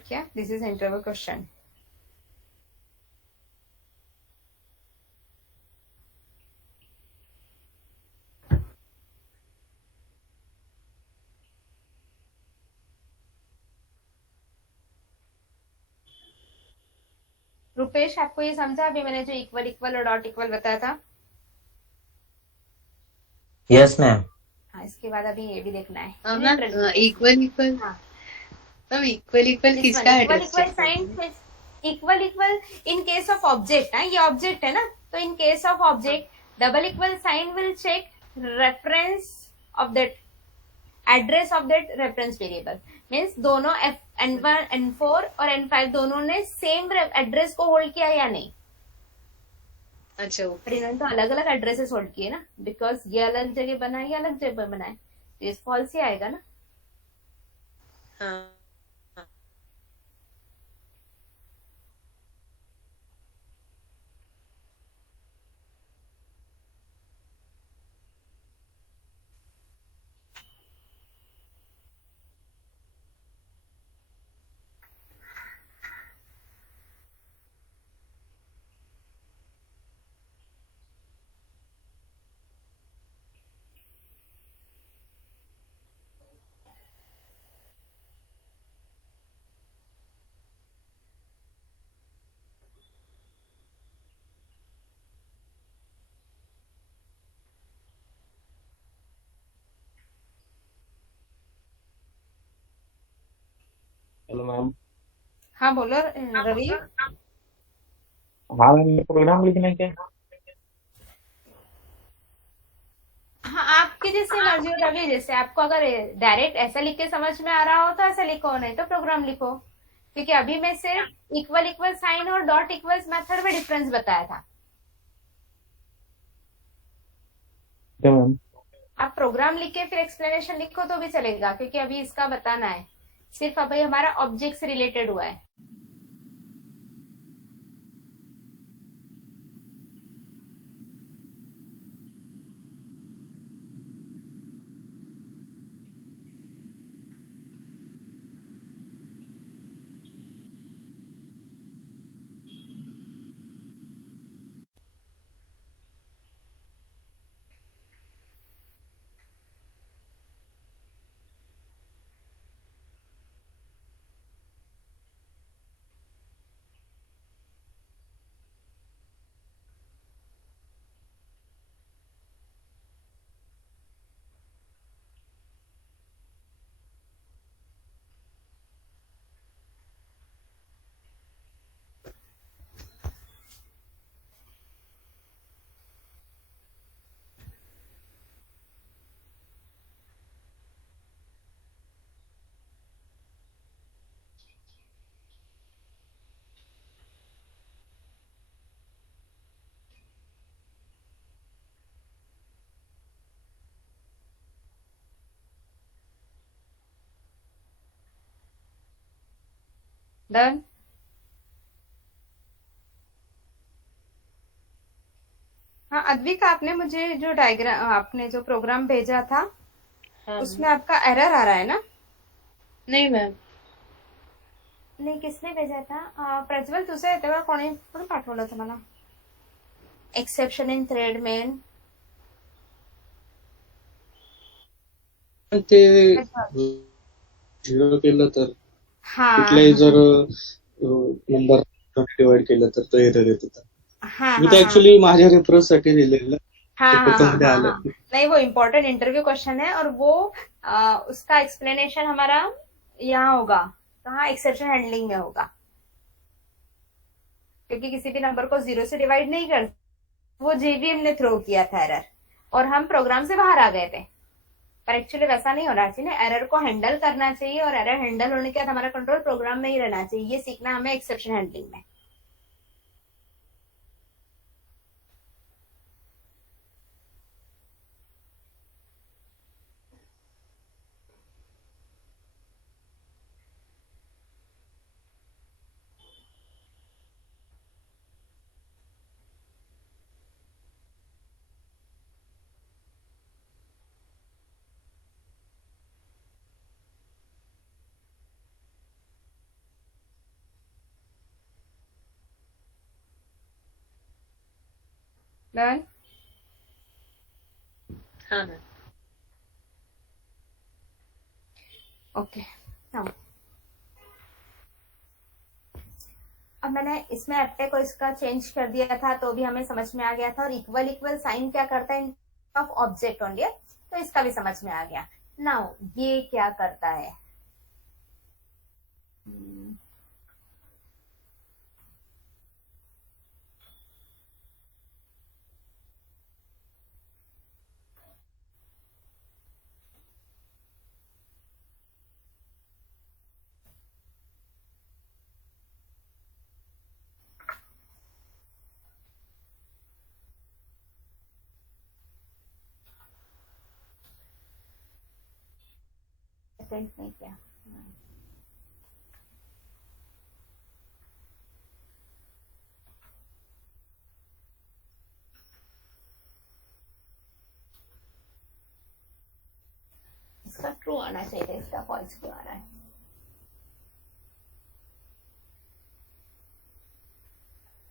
क्या? This is interview question. Rupesh आपको ये समझा अभी मैंने जो इक्वल और डॉट इक्वल बताया था? Yes ma'am. हाँ, इसके बाद अभी ये भी देखना है. मैम इक्वल हाँ. मैम इक्वल किसका एड्रेस चेक करती है? Equal in case of object है. ये ऑब्जेक्ट है ना, तो in case of object double equal sign will check reference of that address of that reference variable. Means दोनों N1 N4 और N5 दोनों ने सेम एड्रेस को होल्ड किया या नहीं. अच्छा पर इन्होंने तो अलग अलग एड्रेसेस होल्ड किए ना, बिकॉज ये अलग जगह बना है, ये अलग जगह बना है, तो ये फॉल्स ही आएगा ना. हाँ. Hello ma'am. हाँ बोलो रवि। हाँ मैम, प्रोग्राम लिखना है क्या? हाँ आपकी जैसे मर्जी हो रवि, जैसे आपको अगर डायरेक्ट ऐसा लिख के समझ में आ रहा हो तो ऐसा लिखो, नहीं तो प्रोग्राम लिखो, क्योंकि अभी मैं सिर्फ इक्वल इक्वल साइन और डॉट इक्वल्स मेथड में डिफरेंस बताया था। क्या मैम? आप प्रोग्राम लिख के फिर एक्सप्लेनेशन लिखो तो भी चलेगा, क्योंकि अभी इसका बताना है, सिर्फ अभी हमारा ऑब्जेक्ट से रिलेटेड हुआ है। डन। हाँ अद्विका, आपने मुझे जो डायग्राम, आपने जो प्रोग्राम भेजा था हाँ उसमें आपका एरर आ रहा है ना? नहीं मैम। नाही, किसने भेजा था? प्रज्वल तुझं तेव्हा कोणी पण पाठवलं होतं मला, एक्सेप्शन इन थ्रेड मेन। ते प्रज्वल। झिरो केलं तर हाँ कुठल्याही जर नंबर डिवाइड केलं तर तो एरर येत होता. हाँ मी हाँ ते हाँ ऍक्च्युली माझ्या रेफरन्स साठी दिलेलं, हाँ ते हाँ हाँ फोटोमध्ये हाँ आलं. हाँ, नहीं वो इम्पोर्टेंट इंटरव्यू क्वेश्चन है, और वो उसका एक्सप्लेनेशन हमारा यहाँ होगा, कहाँ, एक्सेप्शन हैंडलिंग में होगा, क्योंकि किसी भी नंबर को जीरो से डिवाइड नहीं कर, वो जेवीएम ने थ्रो किया था एरर, और हम प्रोग्राम से बाहर आ गए थे। पर एक्चुअली वैसा नहीं होना चाहिए ना, एरर को हैंडल करना चाहिए, और एरर हैंडल होने के बाद हमारा कंट्रोल प्रोग्राम में ही रहना चाहिए, ये सीखना हमें एक्सेप्शन हैंडलिंग में। डन। हाँ मैम। ओके। हाँ, अब मैंने इसमें एप्टे को इसका चेंज कर दिया था तो भी हमें समझ में आ गया था, और इक्वल इक्वल साइन क्या करता है, ऑफ ऑब्जेक्ट ओनली, तो इसका भी समझ में आ गया। नाउ ये क्या करता है? अटेंड नहीं किया। इसका ट्रू आना चाहिए, इसका फॉल्स क्यों आ रहा है?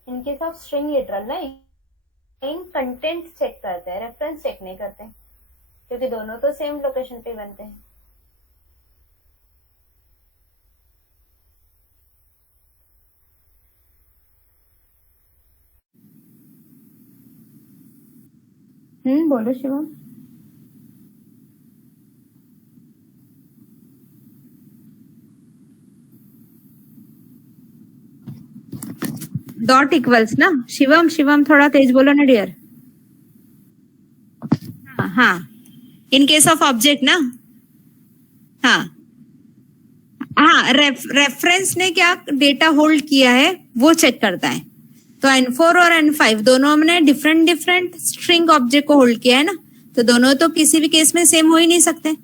इन केस ऑफ स्ट्रिंग लिटरल ना, इन कंटेंट चेक करते हैं, रेफरेंस चेक नहीं करते, क्योंकि दोनों तो सेम लोकेशन पे बनते हैं। बोलो शिवम। डॉट इक्वल्स ना। शिवम शिवम थोड़ा तेज बोलो ना डियर। हाँ, इन केस ऑफ ऑब्जेक्ट ना। हाँ हाँ, रेफरेंस ने क्या डेटा होल्ड किया है वो चेक करता है। तो N4 और N5 दोनों ने डिफरेंट डिफरेंट स्ट्रिंग ऑब्जेक्ट को होल्ड किया है ना, तो दोनों तो किसी भी केस में सेम हो ही नहीं सकते।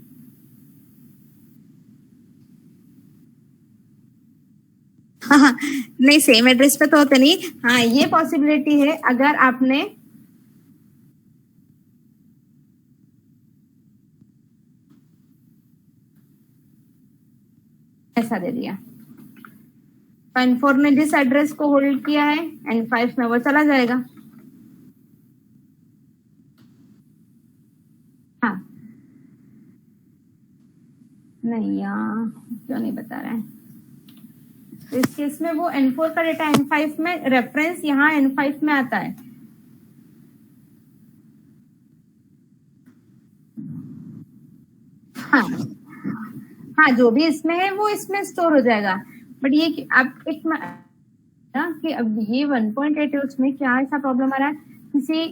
हाँ, नहीं सेम एड्रेस पे तो होते नहीं। हाँ, ये पॉसिबिलिटी है अगर आपने ऐसा दे दिया। N4 ने जिस एड्रेस को होल्ड किया है N5 में वो चला जाएगा। हाँ, नहीं यहाँ क्यों नहीं बता रहा है। तो इस केस में वो N4 का डेटा N5 में, रेफरेंस यहाँ N5 में आता है। हाँ हाँ, जो भी इसमें है वो इसमें स्टोर हो जाएगा। बट ये कि आप एक ना कि अब ये 1.8 है, उसमें क्या ऐसा प्रॉब्लम आ रहा है किसी,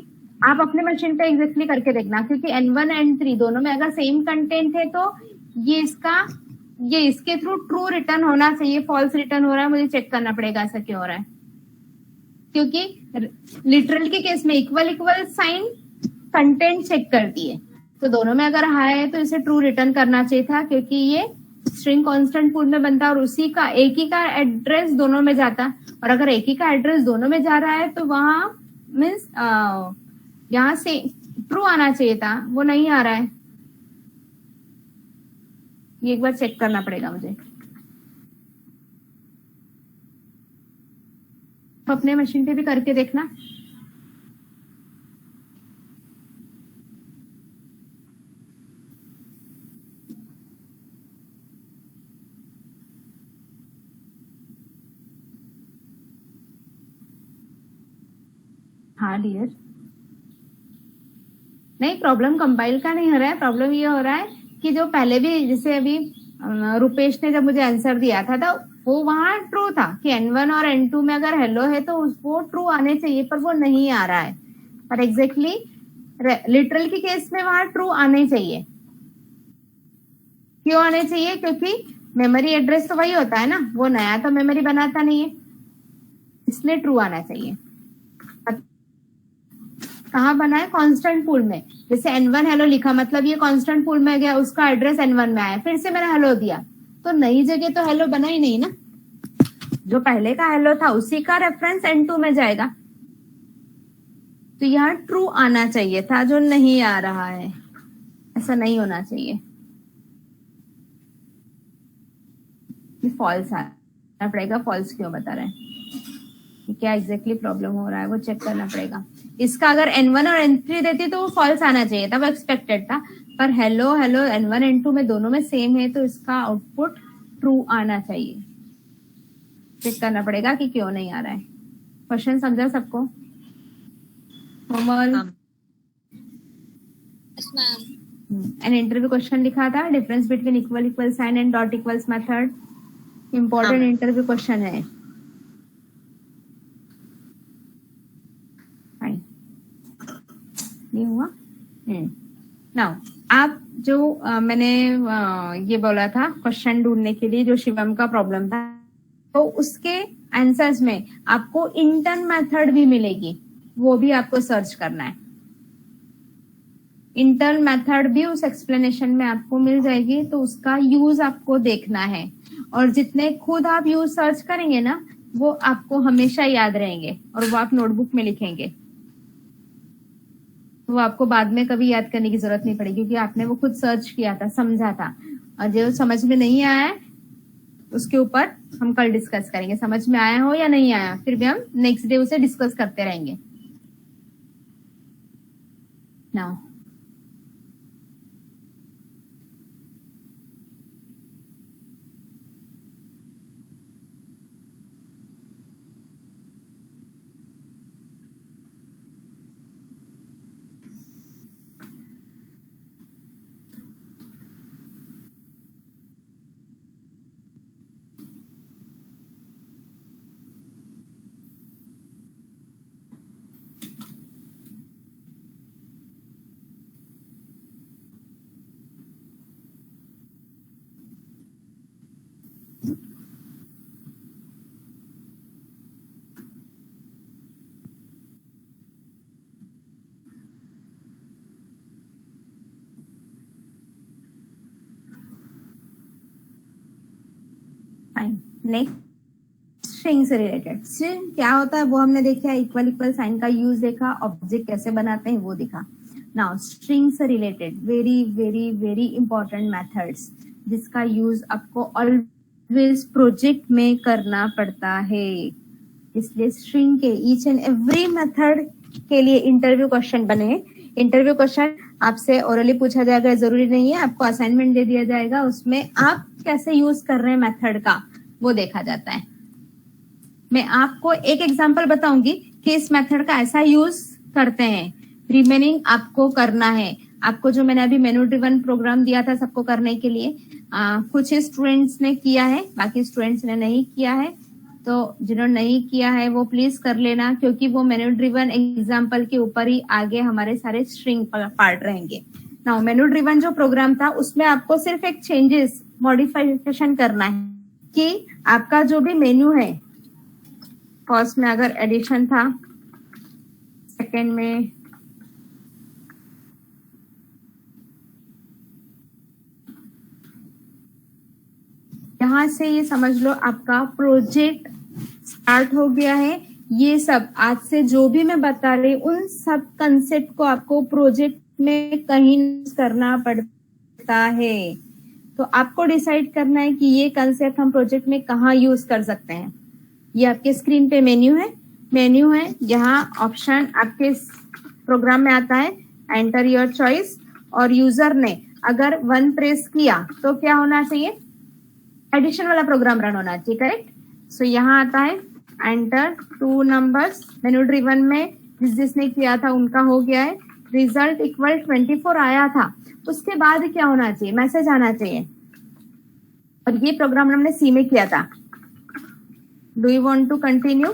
आप अपने मशीन पे एग्जैक्टली करके देखना, क्योंकि N1 N3 दोनों में अगर सेम कंटेंट है तो ये इसके थ्रू ट्रू रिटर्न होना चाहिए, फॉल्स रिटर्न हो रहा है, मुझे चेक करना पड़ेगा ऐसा क्यों हो रहा है। क्योंकि लिटरल के केस में equal equal sign content check करती है, तो दोनों में अगर हाई है तो इसे ट्रू रिटर्न करना चाहिए था, क्योंकि ये स्ट्रिंग कांस्टेंट पूल में बनता और उसी का एक ही का एड्रेस दोनों में जाता। और अगर एक ही का एड्रेस दोनों में जा रहा है तो वहां मीन्स यहाँ से ट्रू आना चाहिए था, वो नहीं आ रहा है। ये एक बार चेक करना पड़ेगा मुझे। अपने मशीन पे भी करके देखना। हाँ डियर, नहीं प्रॉब्लम कंपाइल का नहीं हो रहा है, प्रॉब्लम ये हो रहा है कि जो पहले भी जैसे अभी रुपेश ने जब मुझे आंसर दिया था तो वो वहां ट्रू था कि N1 और N2 में अगर हेलो है तो वो ट्रू आने चाहिए, पर वो नहीं आ रहा है। पर एग्जैक्टली लिटरल के केस में वहां ट्रू आने चाहिए। क्यों आने चाहिए? क्योंकि मेमोरी एड्रेस तो वही होता है ना, वो नया तो मेमोरी बनाता नहीं है, इसलिए ट्रू आना चाहिए। कहाँ बना है? कांस्टेंट पूल में। जैसे N1 हेलो लिखा, मतलब ये कांस्टेंट पूल में गया, उसका एड्रेस N1 में आया, फिर से मैंने हेलो दिया, तो नई जगह तो हेलो बना ही नहीं ना। जो पहले का हेलो था उसी का रेफरेंस N2 में जाएगा, तो यहाँ ट्रू आना चाहिए था, जो नहीं आ रहा है। ऐसा नहीं होना चाहिए, फॉल्स आना पड़ेगा। फॉल्स क्यों बता रहे हैं, क्या एग्जैक्टली प्रॉब्लम हो रहा है वो चेक करना पड़ेगा। इसका अगर N1 और N3 देती तो वो फॉल्स आना चाहिए था, वो एक्सपेक्टेड था। पर हेलो हेलो N1 N2 में दोनों में सेम है, तो इसका आउटपुट ट्रू आना चाहिए। चेक करना पड़ेगा कि क्यों नहीं आ रहा है। क्वेश्चन समझा सबको? एन इंटरव्यू क्वेश्चन लिखा था, difference between equal equal sign and dot equals method. Important interview question है। नहीं हुआ? नाउ आप जो मैंने ये बोला था क्वेश्चन ढूंढने के लिए, जो शिवम का प्रॉब्लम था, तो उसके आंसर्स में आपको इंटर्न मेथड भी मिलेगी, वो भी आपको सर्च करना है। इंटर्न मेथड भी उस एक्सप्लेनेशन में आपको मिल जाएगी, तो उसका यूज आपको देखना है। और जितने खुद आप यूज सर्च करेंगे ना, वो आपको हमेशा याद रहेंगे, और वो आप नोटबुक में लिखेंगे, वो आपको बाद में कभी याद करने की जरूरत नहीं पड़ेगी, क्योंकि आपने वो खुद सर्च किया था, समझा था। और जो समझ में नहीं आया है उसके ऊपर हम कल डिस्कस करेंगे। समझ में आया हो या नहीं आया, फिर भी हम नेक्स्ट डे उसे डिस्कस करते रहेंगे। Now fine. नेक्स्ट, स्ट्रिंग से रिलेटेड। स्ट्रिंग क्या होता है वो हमने देखा, इक्वल इक्वल साइन का यूज देखा, ऑब्जेक्ट कैसे बनाते हैं वो देखा। नाउ स्ट्रिंग से related very very very important methods जिसका यूज आपको ऑलवेज प्रोजेक्ट में करना पड़ता है। इसलिए स्ट्रिंग के ईच एंड एवरी मेथड के लिए इंटरव्यू क्वेश्चन बने। इंटरव्यू क्वेश्चन आपसे ओरली पूछा जाएगा, जरूरी नहीं है, आपको असाइनमेंट दे दिया जाएगा, उसमें आप कैसे यूज कर रहे हैं मेथड का वो देखा जाता है। मैं आपको एक एग्जांपल बताऊंगी कि इस मेथड का ऐसा यूज करते हैं, रिमेनिंग आपको करना है। आपको जो मैंने अभी मेनू ड्रिवन प्रोग्राम दिया था सबको करने के लिए, कुछ स्टूडेंट्स ने किया है, बाकी स्टूडेंट्स ने नहीं किया है। तो जिन्होंने नहीं किया है वो प्लीज कर लेना, क्योंकि वो मेनू ड्रिवन एग्जांपल के ऊपर ही आगे हमारे सारे स्ट्रिंग पार्ट रहेंगे। नाउ मेनू ड्रिवन जो प्रोग्राम था उसमें आपको सिर्फ एक चेंजेस मॉडिफिकेशन करना है कि आपका जो भी मेन्यू है, फर्स्ट में अगर एडिशन था, सेकंड में यहां से ये समझ लो आपका प्रोजेक्ट स्टार्ट हो गया है। ये सब आज से जो भी मैं बता रही उन सब कंसेप्ट को आपको प्रोजेक्ट में कहीं करना पड़ता है। तो आपको डिसाइड करना है कि ये कंसेप्ट हम प्रोजेक्ट में कहाँ यूज कर सकते हैं। ये आपके स्क्रीन पे मेन्यू है, यहाँ ऑप्शन आपके प्रोग्राम में आता है, एंटर योर चॉइस, और यूजर ने अगर 1 प्रेस किया तो क्या होना चाहिए, एडिशन वाला प्रोग्राम रन होना चाहिए, करेक्ट। सो यहाँ आता है एंटर 2 नंबर्स, मेनू ड्रिवन में जिसने किया था उनका हो गया है, रिजल्ट इक्वल 24 आया था। उसके बाद क्या होना चाहिए, मैसेज आना चाहिए। और ये प्रोग्राम हमने सी में किया था। Do you want to continue?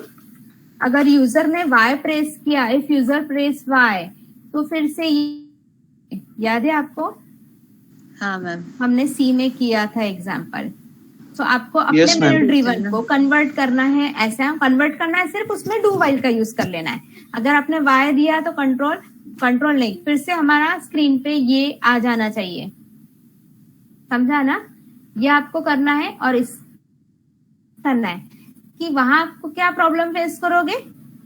अगर यूजर ने Y प्रेस किया, इफ यूजर प्रेस Y, तो फिर से याद है आपको? हाँ मैम। हमने सी में किया था एग्जाम्पल। तो आपको अपने Yes, ma'am. मेनू ड्रिवन को कन्वर्ट करना है, ऐसा कन्वर्ट करना है, सिर्फ उसमें डू वाइल का यूज कर लेना है। अगर आपने Y दिया तो कंट्रोल नहीं, फिर से हमारा स्क्रीन पे ये आ जाना चाहिए, समझा ना? ये आपको करना है। और इस करना है कि वहां आपको क्या प्रॉब्लम फेस करोगे,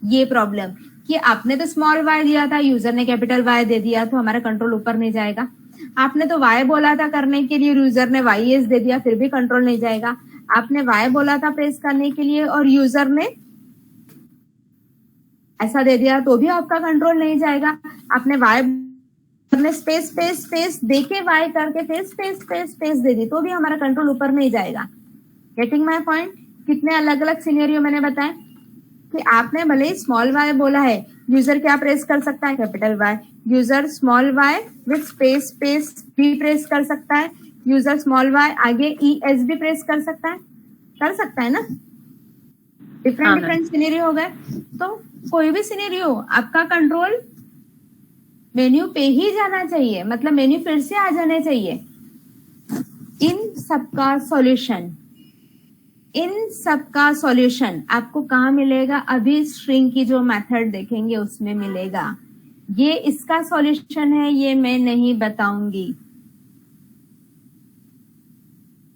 ये प्रॉब्लम कि आपने तो स्मॉल y दिया था, यूजर ने कैपिटल Y दे दिया, तो हमारा कंट्रोल ऊपर नहीं जाएगा। आपने तो Y बोला था करने के लिए, यूजर ने YS दे दिया, फिर भी कंट्रोल नहीं जाएगा। आपने Y बोला था प्रेस करने के लिए और यूजर ने ऐसा दे दिया तो भी आपका कंट्रोल नहीं जाएगा। आपने Y ने स्पेस स्पेस स्पेस देके Y करके फिर स्पेस स्पेस स्पेस दे दी तो भी हमारा कंट्रोल ऊपर नहीं जाएगा। Getting my point? कितने अलग अलग सिनेरियो मैंने बताया कि आपने भले ही स्मॉल y बोला है, यूजर क्या प्रेस कर सकता है, capital Y। User small y with space space भी प्रेस कर सकता है। यूजर स्मॉल y आगे ES भी प्रेस कर सकता है ना। डिफरेंट सिनेरियो हो गए। तो कोई भी सिनेरियो आपका कंट्रोल मेन्यू पे ही जाना चाहिए, मतलब मेन्यू फिर से आ जाने चाहिए। इन सबका सॉल्यूशन आपको कहाँ मिलेगा? अभी स्ट्रिंग की जो मेथड देखेंगे उसमें मिलेगा। ये इसका सॉल्यूशन है, ये मैं नहीं बताऊंगी,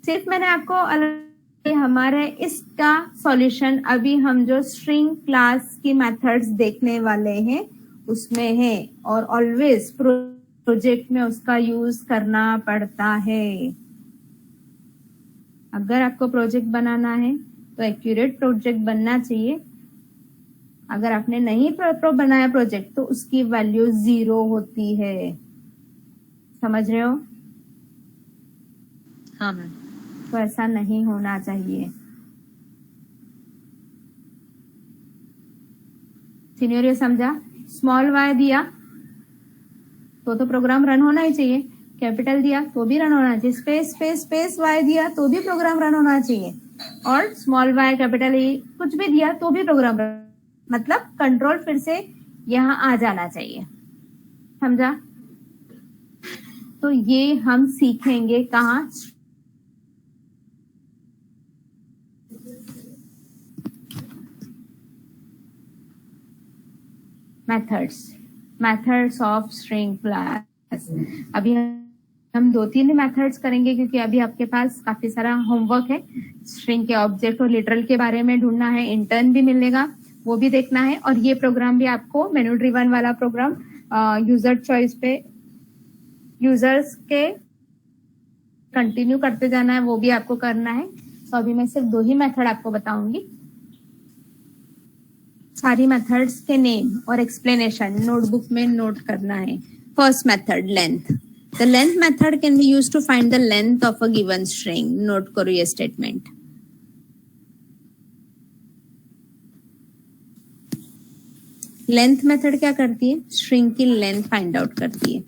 सिर्फ मैंने आपको अलग हमारे इसका सॉल्यूशन अभी हम जो स्ट्रिंग क्लास की मेथड्स देखने वाले हैं उसमें है, और ऑलवेज प्रोजेक्ट में उसका यूज करना पड़ता है। अगर आपको प्रोजेक्ट बनाना है तो एक्यूरेट प्रोजेक्ट बनना चाहिए। अगर आपने नहीं बनाया प्रोजेक्ट तो उसकी वैल्यू 0 होती है। समझ रहे हो? हाँ मैम। तो ऐसा नहीं होना चाहिए। सिनेरियो समझा? स्मॉल y दिया तो प्रोग्राम रन होना ही चाहिए, कैपिटल दिया तो भी रन होना चाहिए, स्पेस स्पेस स्पेस y दिया तो भी प्रोग्राम रन होना चाहिए, और स्मॉल y कैपिटल E कुछ भी दिया तो भी प्रोग्राम मतलब कंट्रोल फिर से यहाँ आ जाना चाहिए। समझा? तो ये हम सीखेंगे कहाँ? Methods of string class. अभी हम 2-3 मेथड्स करेंगे क्योंकि अभी आपके पास काफी सारा होमवर्क है। स्ट्रिंग के ऑब्जेक्ट और लिटरल के बारे में ढूंढना है, इंटर्न भी मिलेगा वो भी देखना है, और ये प्रोग्राम भी आपको मेनू ड्रिवन वाला प्रोग्राम यूजर चॉइस पे यूजर्स के कंटिन्यू करते जाना है, वो भी आपको करना है। तो अभी मैं सिर्फ 2 ही मेथड आपको बताऊंगी। सारी मेथड्स के नेम और एक्सप्लेनेशन नोटबुक में नोट करना है। First method length. The length method can be used to find the length of a given string. Note करो ये स्टेटमेंट। लेंथ मेथड क्या करती है? स्ट्रिंग की लेंथ फाइंड आउट करती है।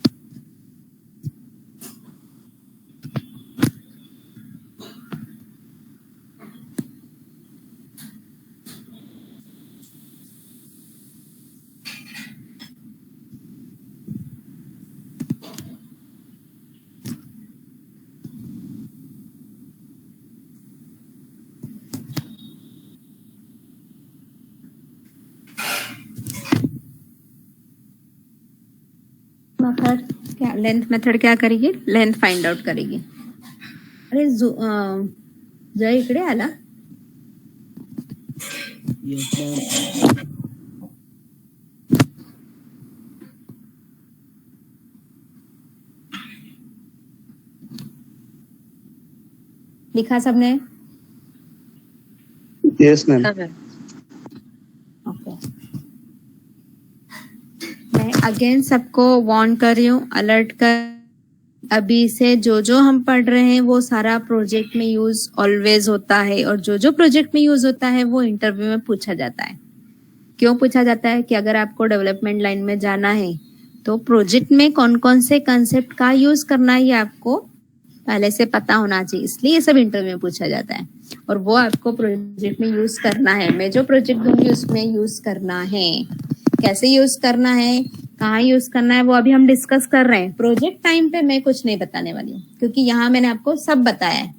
मेथड क्या, लेंथ मेथड क्या करेगी? लेंथ फाइंड आउट करेगी। अरे जय इकडे आला। लिखा सबने? Yes ma'am. ओके, मैं अगेन सबको वार्न कर रही हूँ, अलर्ट कर। अभी से जो जो हम पढ़ रहे हैं वो सारा प्रोजेक्ट में यूज ऑलवेज होता है, और जो जो प्रोजेक्ट में यूज होता है वो इंटरव्यू में पूछा जाता है। क्यों पूछा जाता है? कि अगर आपको डेवलपमेंट लाइन में जाना है तो प्रोजेक्ट में कौन कौन से कंसेप्ट का यूज करना है ये आपको पहले से पता होना चाहिए, इसलिए ये सब इंटरव्यू में पूछा जाता है, और वो आपको प्रोजेक्ट में यूज करना है। मैं जो प्रोजेक्ट दूंगी उसमें यूज करना है। कैसे यूज करना है, कहाँ यूज करना है, वो अभी हम डिस्कस कर रहे हैं। प्रोजेक्ट टाइम पे मैं कुछ नहीं बताने वाली हूँ क्योंकि यहाँ मैंने आपको सब बताया है।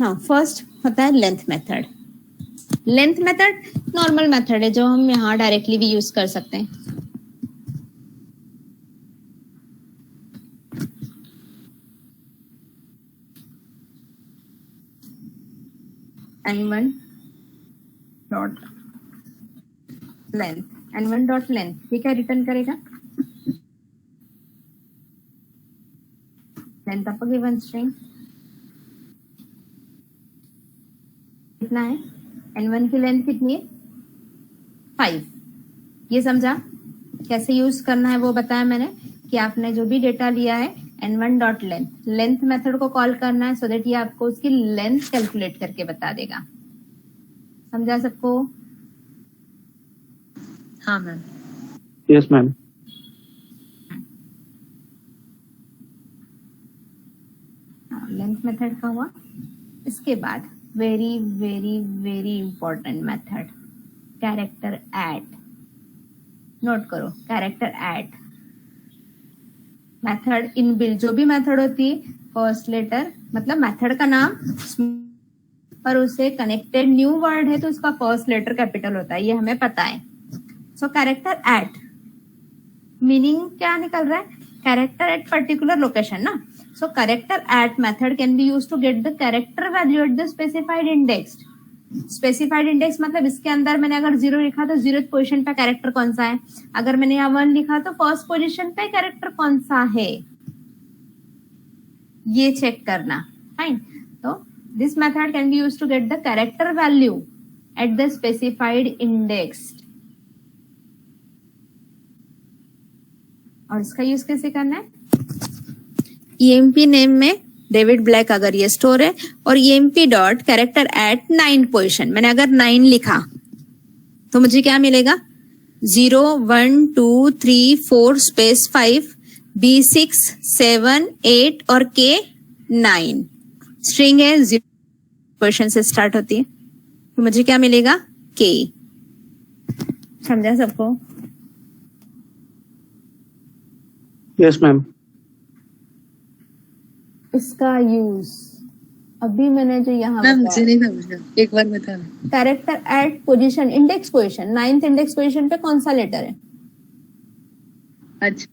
हाँ, फर्स्ट होता है length method. Length method normal method है जो हम यहाँ डायरेक्टली भी यूज कर सकते हैं। n1 dot length, n1 dot length ये क्या रिटर्न करेगा? Length of a given string कितना है? n1 की लेंथ कितनी है? 5। ये समझा? कैसे यूज करना है वो बताया मैंने कि आपने जो भी डेटा लिया है n1 dot length, length method को कॉल करना है सो दैट ये आपको उसकी लेंथ कैलकुलेट करके बता देगा। समझा सबको? हाँ ma'am. Yes ma'am. Length method का हुआ। इसके बाद very very very important method, character add. Note करो, कैरेक्टर ऐड मेथड इनबिल्ट। जो भी मेथड होती है फर्स्ट लेटर मतलब मेथड का नाम पर उसे कनेक्टेड न्यू वर्ड है तो उसका फर्स्ट लेटर कैपिटल होता है, ये हमें पता है। सो कैरेक्टर ऐड मीनिंग क्या निकल रहा है? कैरेक्टर एट पर्टिकुलर लोकेशन ना। So character at method can be use to get the character value at the specified index. Specified index मतलब इसके अंदर मैंने अगर 0 लिखा तो 0th पोजीशन पे कैरेक्टर कौन सा है, अगर मैंने यहाँ 1 लिखा तो फर्स्ट पोजीशन पे कैरेक्टर कौन सा है, ये चेक करना। फाइन। तो this method can be use to get the character value at the specified index. और इसका यूज कैसे करना है? EMP नेम में डेविड ब्लैक अगर ये स्टोर है, और EMP dot character at 9 position, मैंने अगर 9 लिखा तो मुझे क्या मिलेगा? 0 1 2 3 4 स्पेस 5 B6 7 8 और K 9। स्ट्रिंग है, 0 पोजिशन से स्टार्ट होती है, तो मुझे क्या मिलेगा? K। समझा सबको? Yes ma'am. इसका यूज अभी मैंने जो यहाँ मैम मुझे बताया, नहीं समझा, एक बार बताना। Character eight position, index position, 9th index position पे कौन सा लेटर है? अच्छा,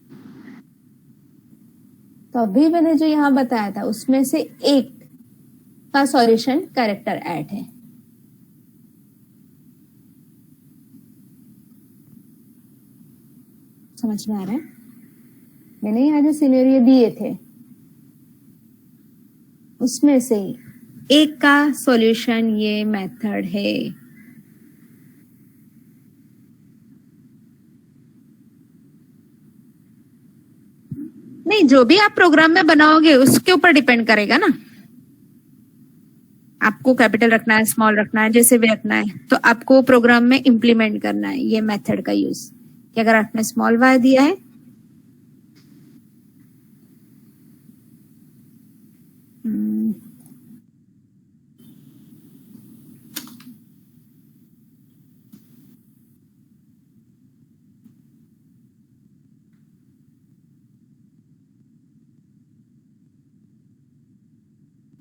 तो अभी मैंने जो यहाँ बताया था उसमें से एक का सॉल्यूशन कैरेक्टर एट है। समझ में आ रहा है? मैंने यहाँ जो सिनेरियो दिए थे उसमें से एक का सॉल्यूशन ये मेथड है। नहीं, जो भी आप प्रोग्राम में बनाओगे उसके ऊपर डिपेंड करेगा ना, आपको कैपिटल रखना है, स्मॉल रखना है, जैसे भी रखना है, तो आपको प्रोग्राम में इम्प्लीमेंट करना है ये मेथड का यूज। कि अगर आपने स्मॉल वाई दिया है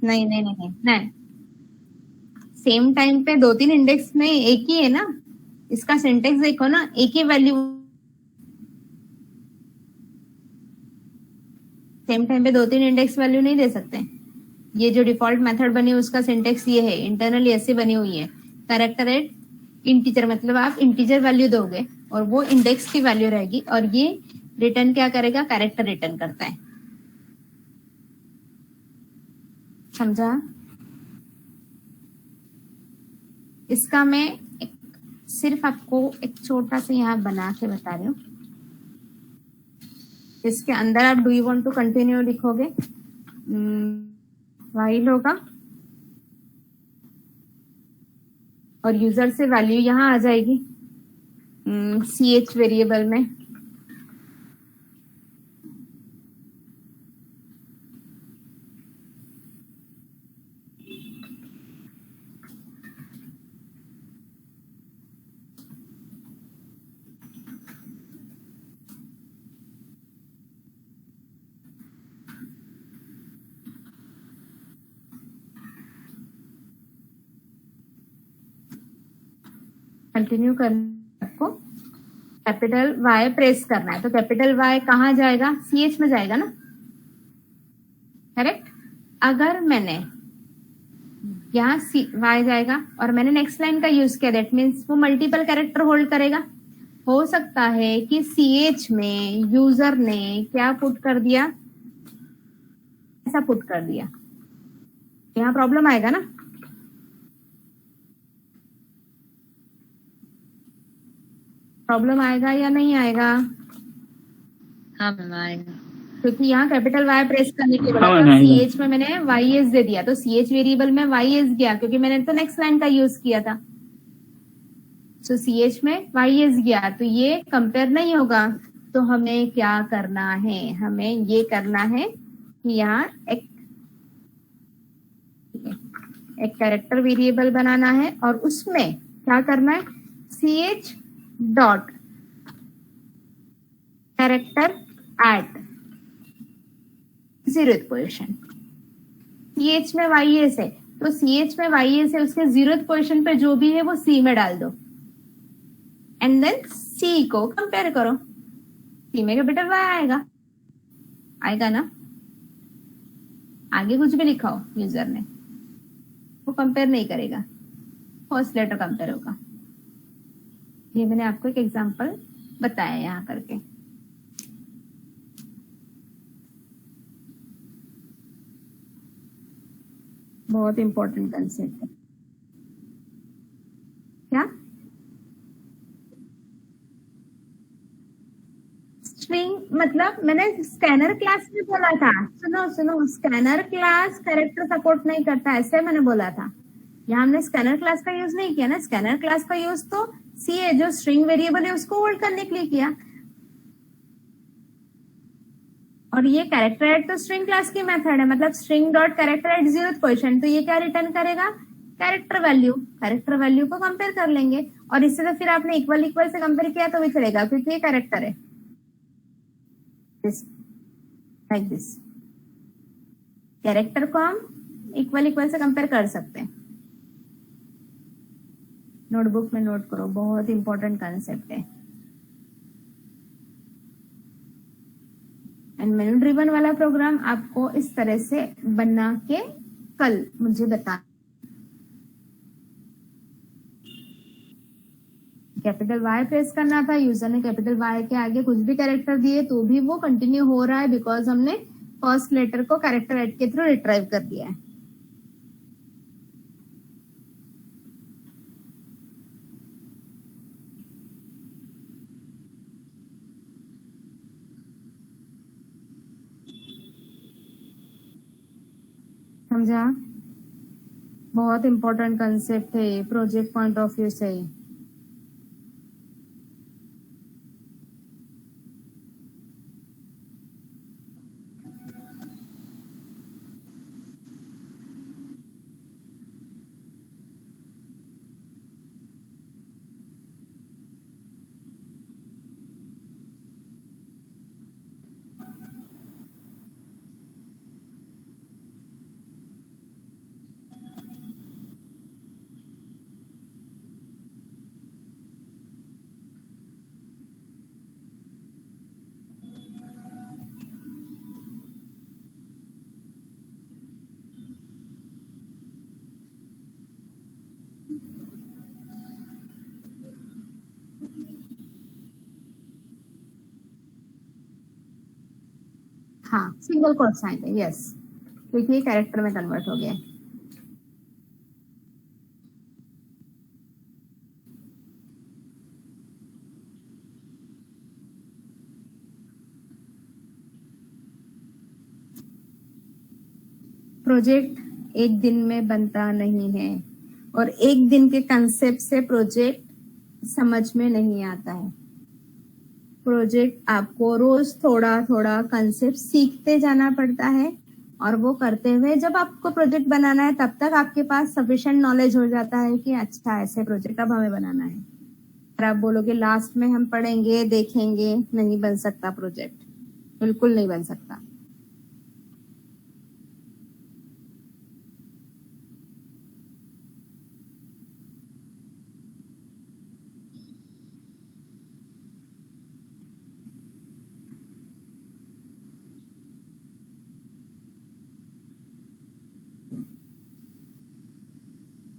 नहीं नहीं नहीं नहीं नहीं, सेम टाइम पे 2-3 इंडेक्स में एक ही है ना, इसका सिंटेक्स देखो ना, एक ही वैल्यू सेम टाइम पे 2-3 इंडेक्स वैल्यू नहीं दे सकते। ये जो डिफॉल्ट मेथड बनी है उसका सिंटेक्स ये है, इंटरनली ऐसे बनी हुई है। कैरेक्टर एट इंटीजर, मतलब आप इंटीजर वैल्यू दोगे और वो इंडेक्स की वैल्यू रहेगी, और ये रिटर्न क्या करेगा? कैरेक्टर रिटर्न करता है। समझा? इसका मैं सिर्फ आपको एक छोटा सा यहाँ बना के बता रही हूँ। इसके अंदर आप do you want to continue लिखोगे, वाइल होगा और यूजर से वैल्यू यहाँ आ जाएगी ch वेरिएबल में। कंटिन्यू करना, आपको कैपिटल वाई प्रेस करना है, तो कैपिटल वाई कहाँ जाएगा? ch में जाएगा ना, करेक्ट? अगर मैंने यहाँ वाई जाएगा और मैंने नेक्स्ट लाइन का यूज किया, दैट मीन्स वो मल्टीपल कैरेक्टर होल्ड करेगा। हो सकता है कि ch में यूजर ने क्या पुट कर दिया, ऐसा पुट कर दिया, यहाँ प्रॉब्लम आएगा ना। प्रॉब्लम आएगा या नहीं आएगा? हाँ मैम आएगा। क्योंकि यहाँ कैपिटल वाई प्रेस करने के बाद हाँ, नहीं, ch में मैंने वाई दे दिया, तो ch वेरिएबल में वाई गया क्योंकि मैंने तो नेक्स्ट लाइन का यूज किया था। तो ch में वाई गया, तो ये कंपेयर नहीं होगा। तो हमें क्या करना है? हमें ये करना है कि यहाँ एक कैरेक्टर वेरिएबल बनाना है और उसमें क्या करना है? ch dot character eight 0th position. ch में वाई है तो ch में वाई है, उसके 0th पोजीशन पे जो भी है वो c में डाल दो एंड देन c को कंपेयर करो। c में कैपिटल y आएगा ना, आगे कुछ भी लिखाओ यूजर ने, वो कंपेयर नहीं करेगा, फर्स्ट लेटर कंपेयर होगा। ये मैंने आपको एक एग्जांपल बताया यहाँ करके। बहुत इंपॉर्टेंट कंसेप्ट है। क्या स्ट्रिंग मतलब मैंने स्कैनर क्लास में बोला था, सुनो, स्कैनर क्लास कैरेक्टर सपोर्ट नहीं करता, ऐसे मैंने बोला था। यहाँ हमने स्कैनर क्लास का यूज नहीं किया ना, स्कैनर क्लास का यूज तो सी है जो स्ट्रिंग वेरिएबल है उसको होल्ड करने के लिए किया, और ये कैरेक्टर एट तो स्ट्रिंग क्लास की मेथड है, मतलब string dot character eight 0th position, तो ये क्या रिटर्न करेगा? कैरेक्टर वैल्यू को कंपेयर कर लेंगे। और इससे तो फिर आपने इक्वल से कंपेयर किया तो भी चलेगा क्योंकि ये कैरेक्टर है। दिस लाइक दिस कैरेक्टर को हम इक्वल इक्वल से कंपेयर कर सकते हैं। नोटबुक में नोट करो, बहुत इंपॉर्टेंट कंसेप्ट है। एंड मेनू ड्रिवन वाला प्रोग्राम आपको इस तरह से बना के कल मुझे बता। कैपिटल वाई प्रेस करना था, यूजर ने कैपिटल वाई के आगे कुछ भी कैरेक्टर दिए तो भी वो कंटिन्यू हो रहा है, बिकॉज हमने फर्स्ट लेटर को कैरेक्टर ऐड के थ्रू रिट्राइव कर दिया है। समझा? बहुत इंपॉर्टेंट कंसेप्ट है प्रोजेक्ट पॉइंट ऑफ व्यू से। हाँ, सिंगल कोट साइन है, यस, क्योंकि ये कैरेक्टर में कन्वर्ट हो गया है। प्रोजेक्ट एक दिन में बनता नहीं है और एक दिन के कंसेप्ट से प्रोजेक्ट समझ में नहीं आता है। प्रोजेक्ट आपको रोज थोड़ा थोड़ा कंसेप्ट सीखते जाना पड़ता है और वो करते हुए जब आपको प्रोजेक्ट बनाना है तब तक आपके पास सफिशिएंट नॉलेज हो जाता है कि अच्छा ऐसे प्रोजेक्ट अब हमें बनाना है। अगर आप बोलोगे लास्ट में हम पढ़ेंगे देखेंगे, नहीं बन सकता प्रोजेक्ट, बिल्कुल नहीं बन सकता।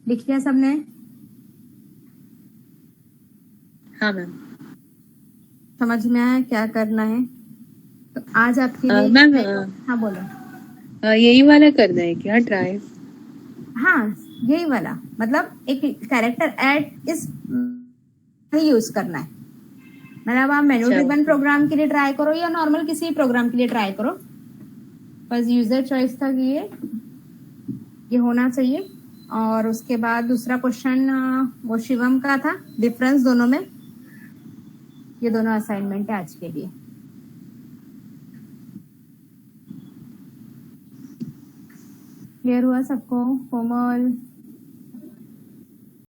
लिख लिया सबने? हाँ मैम। समझ में आया क्या करना है? तो आज आपके लिए मैम हाँ बोलो। यही वाला करना है क्या ड्राइव? हाँ, यही वाला, मतलब एक कैरेक्टर ऐड इस यूज करना है। मतलब आप मेनू अच्छा। ड्रिवन प्रोग्राम के लिए ट्राई करो या नॉर्मल किसी प्रोग्राम के लिए ट्राई करो, बस यूजर चॉइस था कि ये होना चाहिए। और उसके बाद दूसरा क्वेश्चन वो शिवम का था, डिफरेंस दोनों में। ये दोनों असाइनमेंट है आज के लिए। क्लियर हुआ सबको? कोमल,